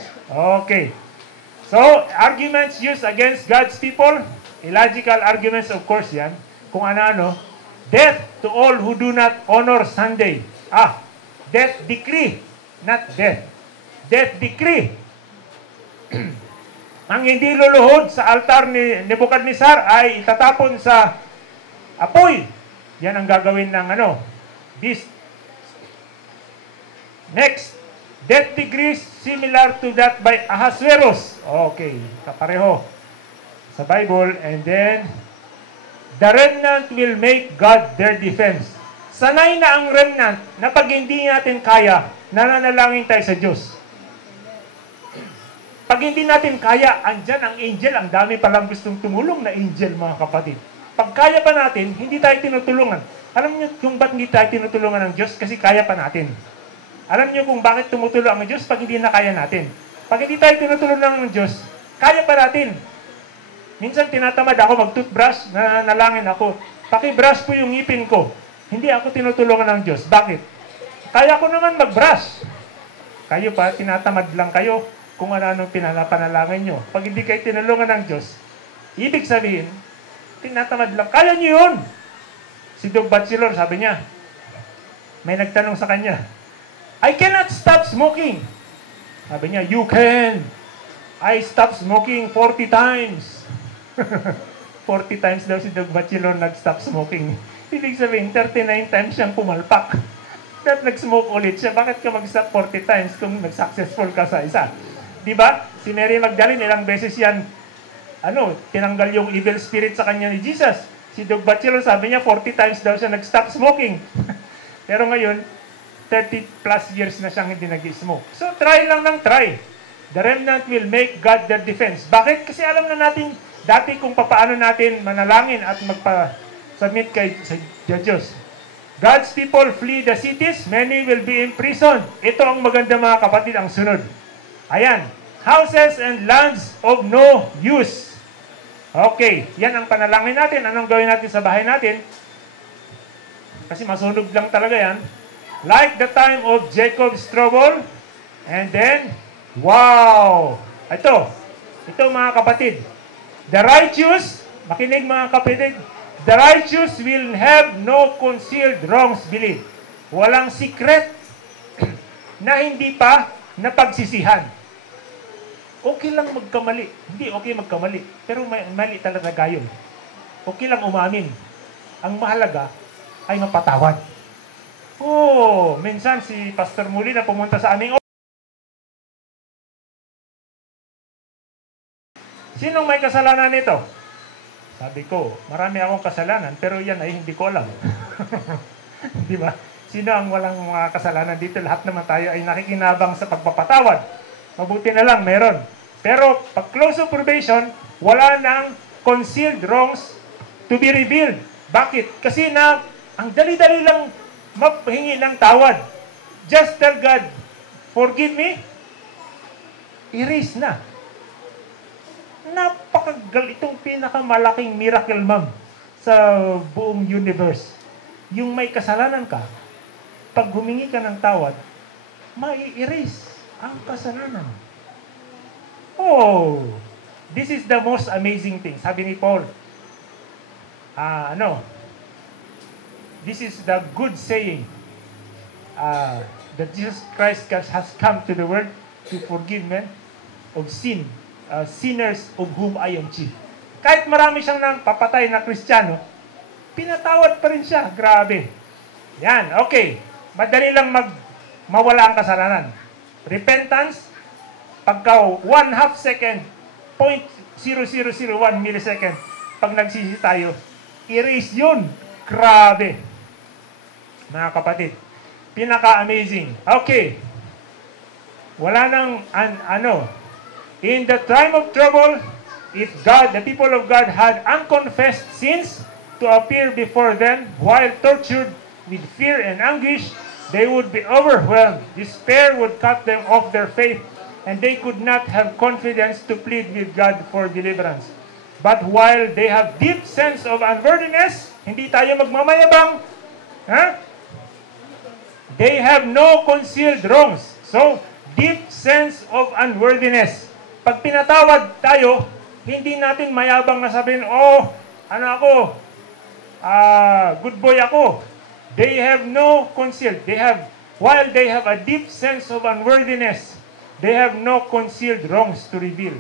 Okay. So, arguments used against God's people, illogical arguments of course yan. Kung ano-ano. Death to all who do not honor Sunday. Death decree, not death. Death decree. Ang hindi luluhod sa altar ni Nebuchadnezzar ay itatapon sa apoy. Yan ang gagawin ng beast. Next, death decree similar to that by Ahasuerus. Okay, kapareho sa Bible. And then, the remnant will make God their defense. Sanay na ang remnant na pag hindi natin kaya, nananalangin tayo sa Diyos. Pag hindi natin kaya, andyan ang angel. Ang dami palang gustong tumulong na angel, mga kapatid. Pag kaya pa natin, hindi tayo tinutulungan. Alam niyo kung ba't hindi tayo tinutulungan ng Diyos? Kasi kaya pa natin. Alam niyo kung bakit tumutulong ang Diyos pag hindi na kaya natin? Pag hindi tayo tinutulungan ng Diyos, kaya pa natin. Minsan tinatamad ako mag-toothbrush, nalangin ako. Paki-brush po yung ngipin ko. Hindi ako tinutulungan ng Diyos. Bakit? Kaya ko naman mag-brush. Kayo pa, tinatamad lang kayo kung ano-anong panalangin nyo. Pag hindi kayo tinulungan ng Diyos, ibig sabihin, tinatamad lang. Kaya nyo yun! Si Doug Batchelor, sabi niya, may nagtanong sa kanya, I cannot stop smoking. Sabi niya, you can. I stop smoking 40 times. 40 times daw si Doug Batchelor nag-stop smoking. Ibig sabihin, 39 times siyang pumalpak. At nag-smoke ulit siya. Bakit ka mag-stop 40 times kung nag-successful ka sa isa? Diba? Si Mary Magdalene, ilang beses yan, tinanggal yung evil spirit sa kanya ni Jesus. Si Doug Batchelor, sabi niya, 40 times daw siya nag-stop smoking. Pero ngayon, 30 plus years na siyang hindi nag-smoke. So, try lang ng try. The remnant will make God their defense. Bakit? Kasi alam na natin, dati kung paano natin manalangin at magpa-submit kay sa Diyos. God's people flee the cities, many will be imprisoned. Ito ang maganda mga kapatid, ang sunod. Ayan, houses and lands of no use. Okay, yan ang panalangin natin. Anong gawin natin sa bahay natin? Kasi masunog lang talaga yan. Like the time of Jacob's trouble. And then, wow! Ito mga kapatid. The righteous, makinig mga kapatid, the righteous will have no concealed wrongs believed. Walang secret na hindi pa napagsisihan. Okay lang magkamali. Hindi okay magkamali. Pero mali talaga gayon. Okay lang umamin. Ang mahalaga ay mapatawad. Minsan si Pastor Muli na pumunta sa aming sinong may kasalanan nito? Sabi ko, marami akong kasalanan, pero yan ay hindi ko alam. Di ba? Sino ang walang mga kasalanan dito? Lahat naman tayo ay nakikinabang sa pagpapatawad. Mabuti na lang, meron. Pero pag close of probation, wala nang concealed wrongs to be revealed. Bakit? Kasi ang dali-dali lang mahingi ng tawad. Just tell God, forgive me, erase na. Itong pinakamalaking miracle, ma'am, sa buong universe. Yung may kasalanan ka, pag humingi ka ng tawad, mai-erase ang kasalanan. Oh, this is the most amazing thing. Sabi ni Paul, this is the good saying that Jesus Christ has come to the world to forgive men of sin, sinners of whom I am chief. Kahit marami siyang nang papatay na Kristiyano, pinatawad pa rin siya. Grabe. Yan, okay. Madali lang mawala ang kasalanan. Repentance, pagka 1/2 second, 0.0001 millisecond, pag nagsisi tayo, erase yun. Grabe. Mga kapatid, pinaka-amazing. Okay. Wala nang, in the time of trouble, if the people of God had unconfessed sins to appear before them while tortured with fear and anguish, they would be overwhelmed. Despair would cut them off their faith, and they could not have confidence to plead with God for deliverance. But while they have deep sense of unworthiness, hindi tayo magmamayabang, they have no concealed wrongs. So, deep sense of unworthiness. Pag pinatawad tayo, hindi natin mayabang na sabihin, good boy ako. They have no concealed. While they have a deep sense of unworthiness, they have no concealed wrongs to reveal.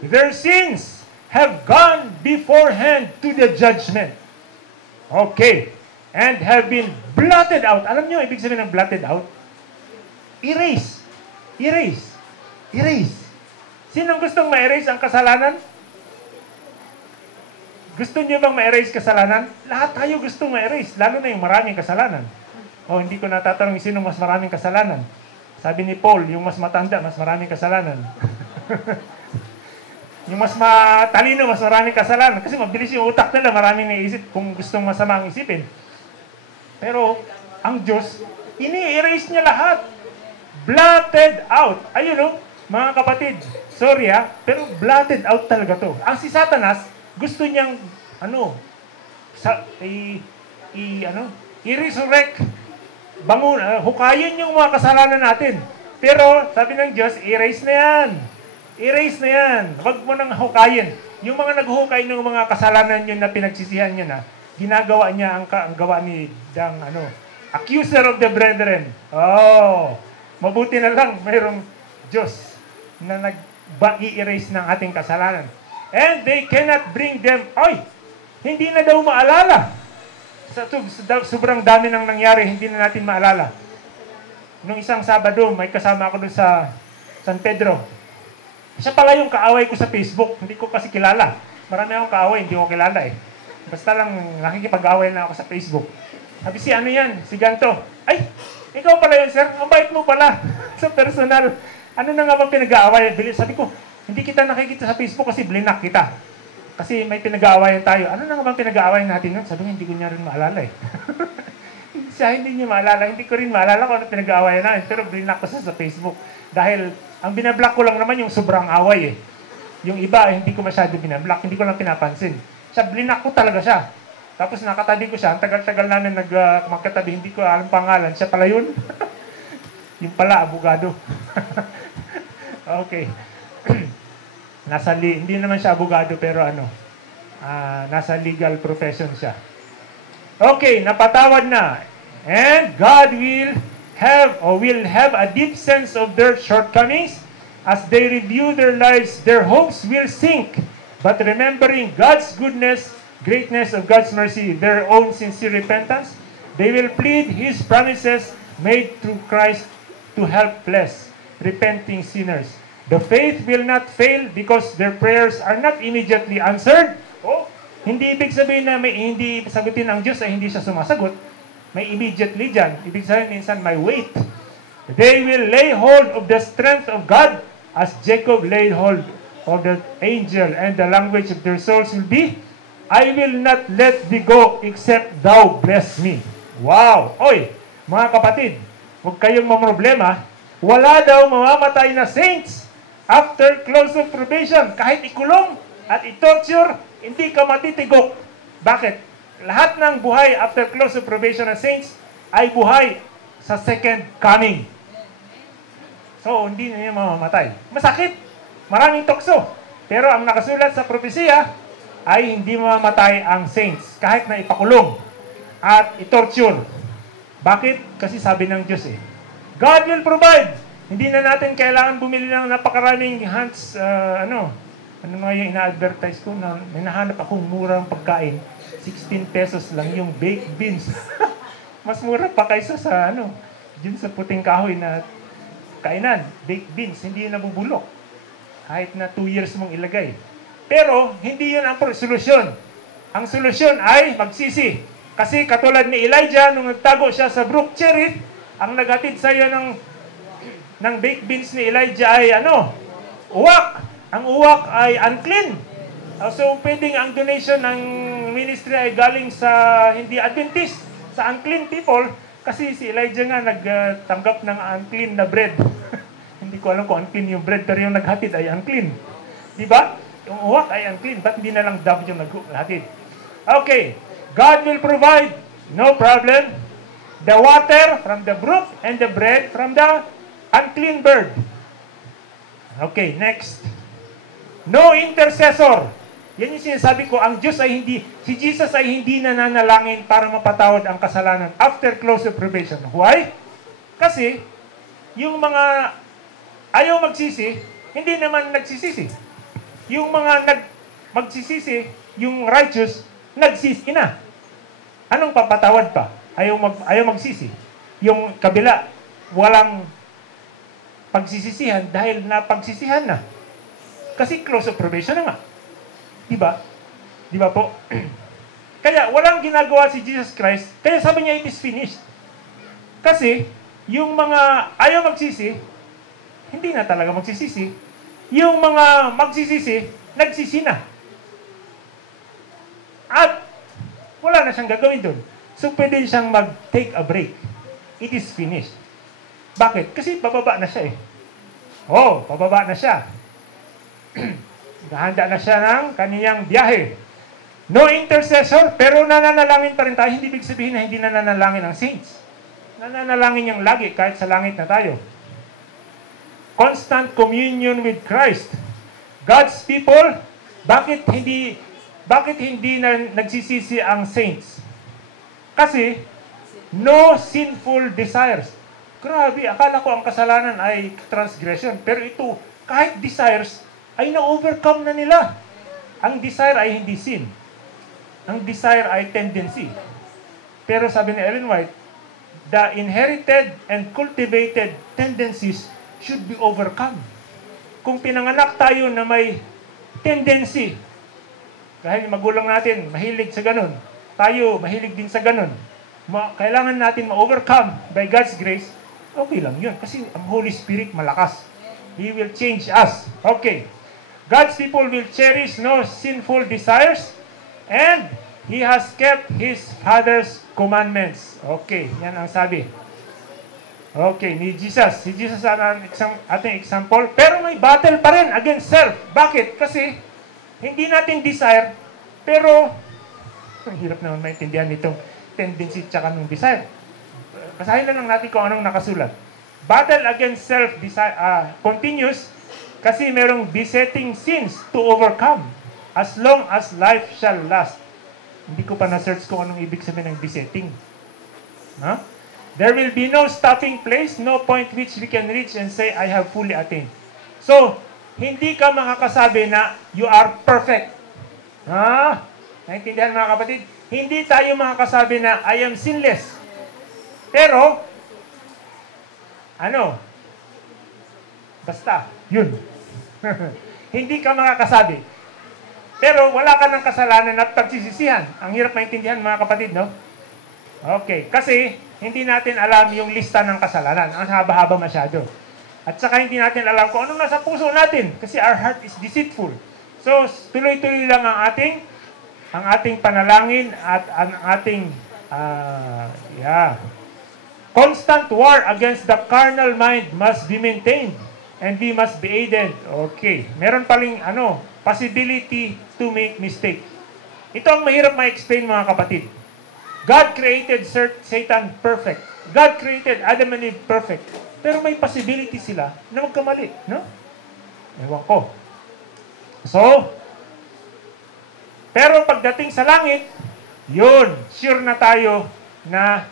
Their sins have gone beforehand to the judgment. Okay. And have been blotted out. Alam niyo, ibig sabihin ng blotted out? Erase. Erase. Erase. Sinong gustong ma-erase ang kasalanan? Gusto niyo bang ma-erase kasalanan? Lahat tayo gustong ma-erase, lalo na yung maraming kasalanan. Hindi ko natatanong sino mas maraming kasalanan. Sabi ni Paul, yung mas matanda, mas maraming kasalanan. Yung mas matalino, mas maraming kasalanan. Kasi mabilis yung utak nila, maraming naisip kung gustong masama ang isipin. Pero, ang Diyos, ini-erase niya lahat. Blotted out. Ayun mga kapatid, sorry pero blotted out talaga to. Ang si Satanas, gusto niyang, i-resurrect, hukayin yung mga kasalanan natin. Pero, sabi ng Diyos, erase na yan. Erase na yan. Huwag mo nang hukayin. Yung mga naghuhukay ng mga kasalanan nyo na pinagsisihan nyo na, ginagawa niya ang gawa ni accuser of the brethren. Mabuti na lang, mayroong Diyos na i-erase ng ating kasalanan. And they cannot bring them, hindi na daw maalala. Sobrang dami nang nangyari, hindi na natin maalala. Nung isang Sabado, may kasama ako doon sa San Pedro. Siya pala yung kaaway ko sa Facebook, hindi ko kasi kilala. Marami akong kaaway, hindi ko kilala Basta lang nakikipag-away na ako sa Facebook. Sabi si Ganto. Ikaw pala yun, sir. Ang bait mo pala sa personal. Ano na nga bang pinag-aaway? Sabi ko, hindi kita nakikita sa Facebook kasi blinak kita. Kasi may pinag-aawayan tayo. Ano na nga bang pinag-aawayan natin nun? Sabi nga, hindi ko niya rin maalala Siya hindi niya maalala. Hindi ko rin maalala kung ano pinag-aawayan natin. Pero blinak ko sa Facebook. Dahil ang binablock ko lang naman yung sobrang away Yung iba, hindi ko masyado binablock. Hindi ko lang pinapansin. Siya, blinak ko talaga siya. Tapos nakatabi ko siya. Ang tagal-tagal namin magkatabi. Hindi ko alam pangalan. Siya pala yun. Yung pala, abogado. Okay. Hindi naman siya abogado, pero nasa legal profession siya. Okay, napatawad na. And God will have a deep sense of their shortcomings. As they review their lives, their hopes will sink. But remembering God's goodness, greatness of God's mercy, their own sincere repentance, they will plead His promises made through Christ to helpless, repenting sinners. The faith will not fail because their prayers are not immediately answered. Hindi ibig sabihin na hindi sagutin ang Diyos ay hindi siya sumasagot. May immediately dyan. Ibig sabihin minsan may wait. They will lay hold of the strength of God as Jacob laid hold of the angel, and the language of their souls will be, I will not let thee go except thou bless me. Wow! Oy, mga kapatid, huwag kayong mamroblema. Wala daw mamamatay na saints after close of probation. Kahit ikulong at i-torture, hindi ka matitigok. Bakit? Lahat ng buhay after close of probation ng saints ay buhay sa second coming. So, hindi na niya mamamatay. Masakit. Maraming tukso. Pero ang nakasulat sa propesya ay hindi mamamatay ang saints kahit na ipakulong at i-torture. Bakit? Kasi sabi ng Diyos God will provide. Hindi na natin kailangan bumili ng napakaraming ano nga yung ina-advertise ko na may nahanap akong murang pagkain. 16 pesos lang yung baked beans. Mas mura pa kaysa sa dun sa puting kahoy na kainan. Baked beans, hindi yun nabubulok. Kahit na 2 years mong ilagay. Pero, hindi yun ang solusyon. Ang solusyon ay magsisi. Kasi katulad ni Elijah, nung nagtago siya sa Brook Cherith, ang naghatid sa iyo ng baked beans ni Elijah ay uwak. Ang uwak ay unclean. So, pwedeng ang donation ng ministry ay galing sa hindi Adventist, sa unclean people, kasi si Elijah nga nagtanggap ng unclean na bread. Hindi ko alam kung unclean yung bread, pero yung naghatid ay unclean. Di ba? Yung uwak ay unclean, ba't hindi na lang dove yung naghatid? Okay. God will provide, no problem, the water from the brook and the bread from the unclean bird. Okay, next. No intercessor. Yan yung sinasabi ko, ang Diyos ay si Jesus ay hindi nananalangin para mapatawad ang kasalanan after close of probation. Why? Kasi, yung mga ayaw magsisi, hindi naman nagsisisi. Yung mga magsisisi, yung righteous, nagsisi na. Anong papatawad pa? Ayaw magsisi. Yung kabila, walang pagsisisihan dahil napagsisihan na. Kasi close of probation na nga. Diba? Diba po? Kaya walang ginagawa si Jesus Christ. Kaya sabi niya, it is finished. Kasi, yung mga ayaw magsisi, hindi na talaga magsisisi. Yung mga magsisisi, nagsisi na. At wala na siyang gagawin doon. So, pwede siyang mag-take a break. It is finished. Bakit? Kasi bababa na siya bababa na siya. Nahanda na siya ng kaniyang biyahe. No intercessor, pero nananalangin pa rin tayo. Hindi ibig sabihin na hindi nananalangin ang saints. Nananalangin niyang lagi kahit sa langit na tayo. Constant communion with Christ. God's people, bakit hindi na nagsisisi ang saints? Kasi, no sinful desires. Grabe, akala ko ang kasalanan ay transgression. Pero ito, kahit desires, ay na-overcome na nila. Ang desire ay hindi sin. Ang desire ay tendency. Pero sabi ni Ellen White, the inherited and cultivated tendencies should be overcome. Kung pinanganak tayo na may tendency, dahil magulang natin mahilig sa ganun, tayo mahilig din sa ganun, kailangan natin ma-overcome by God's grace, okay lang yun. Kasi ang Holy Spirit malakas. He will change us. Okay. God's people will cherish no sinful desires, and He has kept His Father's commandments. Okay, yan ang sabi. Okay, ni Jesus. Si Jesus ang ating example. Pero may battle pa rin against self. Bakit? Kasi hindi natin desire, pero ang hirap naman maintindihan nitong tendency tsaka ng desire. Basahin lang natin kung anong nakasulat. Battle against self-desire continues kasi merong besetting sins to overcome as long as life shall last. Hindi ko pa na-search kung anong ibig sabihin ng besetting. Huh? There will be no stopping place, no point which we can reach and say, I have fully attained. So, hindi ka makakasabi na you are perfect. Naintindihan mga kapatid? Hindi tayo makakasabi na I am sinless. Pero, basta, yun. Hindi ka makakasabi. Pero wala ka ng kasalanan at pagsisisihan. Ang hirap maintindihan mga kapatid, no? Okay, kasi hindi natin alam yung lista ng kasalanan. Ang haba-haba masyado. At saka hindi natin alam kung anong nasa puso natin kasi our heart is deceitful. So, tuloy-tuloy lang ang ating panalangin at ang ating constant war against the carnal mind must be maintained and we must be aided. Okay. Meron paling possibility to make mistake. Ito ang mahirap ma-explain, mga kapatid. God created Satan perfect. God created Adam and Eve perfect. Pero may possibility sila na magkamali, no? Ewan ko. So, pero pagdating sa langit, yun, sure na tayo na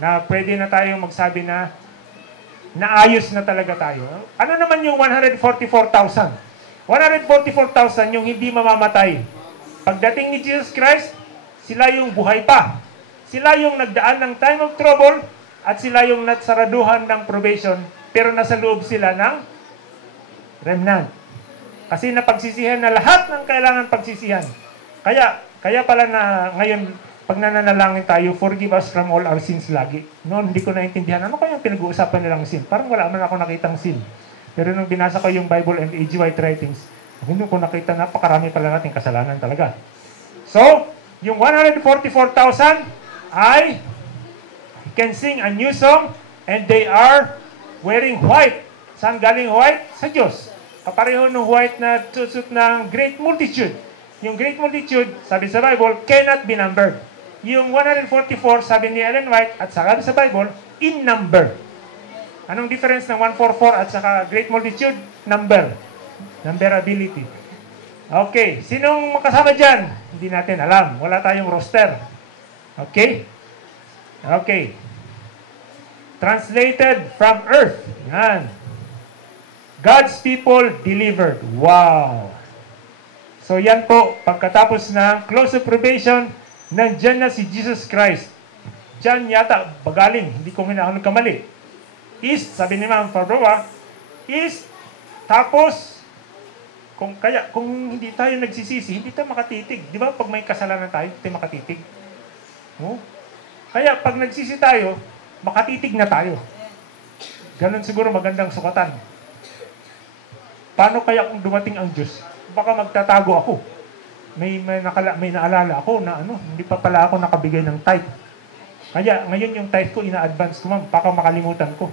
na pwede na tayo magsabi na naayos na talaga tayo. Ano naman yung 144,000? 144,000 yung hindi mamamatay. Pagdating ni Jesus Christ, sila yung buhay pa. Sila yung nagdaan ng time of trouble at sila yung natsaraduhan ng probation pero nasa loob sila ng remnant. Kasi napagsisihan na lahat ng kailangan pagsisihan. Kaya pala na ngayon, pag nananalangin tayo, forgive us from all our sins lagi. Noon, hindi ko naintindihan. Ano kaya pinag-uusapan nilang sin? Parang wala man ako nakitang sin. Pero nung binasa ko yung Bible and A.G. White writings, hindi ko nakita, napakarami pala nating kasalanan talaga. So, yung 144,000 ay can sing a new song and they are wearing white. Saan galing white? Sa Diyos. Kapareho ng white na suit ng great multitude. Yung great multitude, sabi sa Bible, cannot be numbered. Yung 144, sabi ni Ellen White, at sabi sa Bible, in number. Anong difference ng 144 at saka great multitude? Number. Numberability. Okay. Sinong makasama dyan? Hindi natin alam. Wala tayong roster. Okay? Okay. Translated from earth. Yan. God's people delivered. Wow. So yan po, pagkatapos ng close of probation, nandyan na si Jesus Christ. Diyan yata, bagaling, hindi ko nagkamali. East, sabi ni Ma'am Fabroa, East, tapos, kung hindi tayo nagsisisi, hindi tayo makatitig. Di ba pag may kasalanan tayo, hindi tayo makatitig. No? Kaya pag nagsisi tayo, makatitig na tayo. Ganon siguro magandang sukatan. Paano kaya kung dumating ang Diyos? Baka magtatago ako. May naalala ako na hindi pa pala ako nakabigay ng tithe. Kaya ngayon yung tithe ko, ina-advance ko, ma'am. Baka makalimutan ko.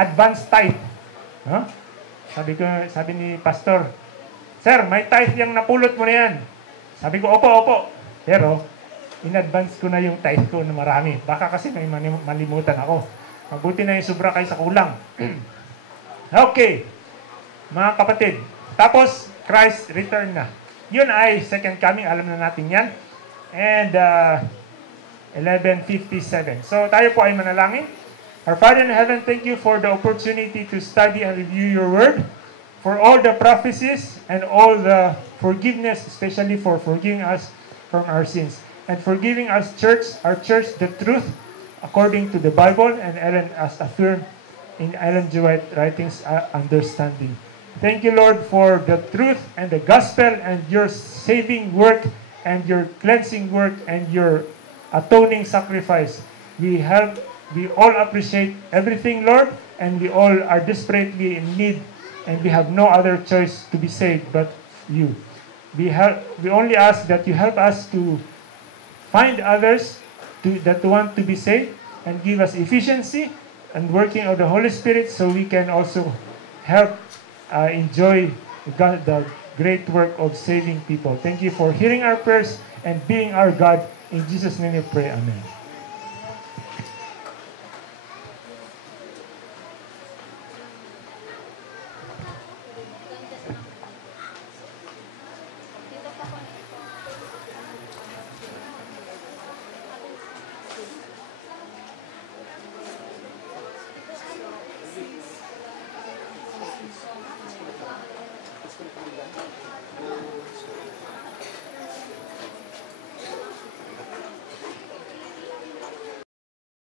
Advance tithe. Huh? Sabi ni pastor, Sir, may tithe yung napulot mo na yan. Sabi ko, opo. Pero, in-advance ko na yung tithe ko na marami. Baka kasi may malimutan ako. Mabuti na yung sobra kaysa kulang. Okay. Mga kapatid. Tapos, Christ return na. Yun ay second coming. Alam na natin yan. And, 11:57. So, tayo po ay manalangin. Our Father in heaven, thank you for the opportunity to study and review your word, for all the prophecies and all the forgiveness, especially for forgiving us from our sins, and for giving us our church, the truth according to the Bible, and Ellen as affirmed in Ellen G. White writings, understanding. Thank you, Lord, for the truth and the gospel and your saving work and your cleansing work and your atoning sacrifice. We all appreciate everything, Lord, and we all are desperately in need, and we have no other choice to be saved but you. We only ask that you help us to find others that want to be saved, and give us efficiency and working of the Holy Spirit so we can also help enjoy the great work of saving people. Thank you for hearing our prayers and being our God. In Jesus' name we pray. Amen.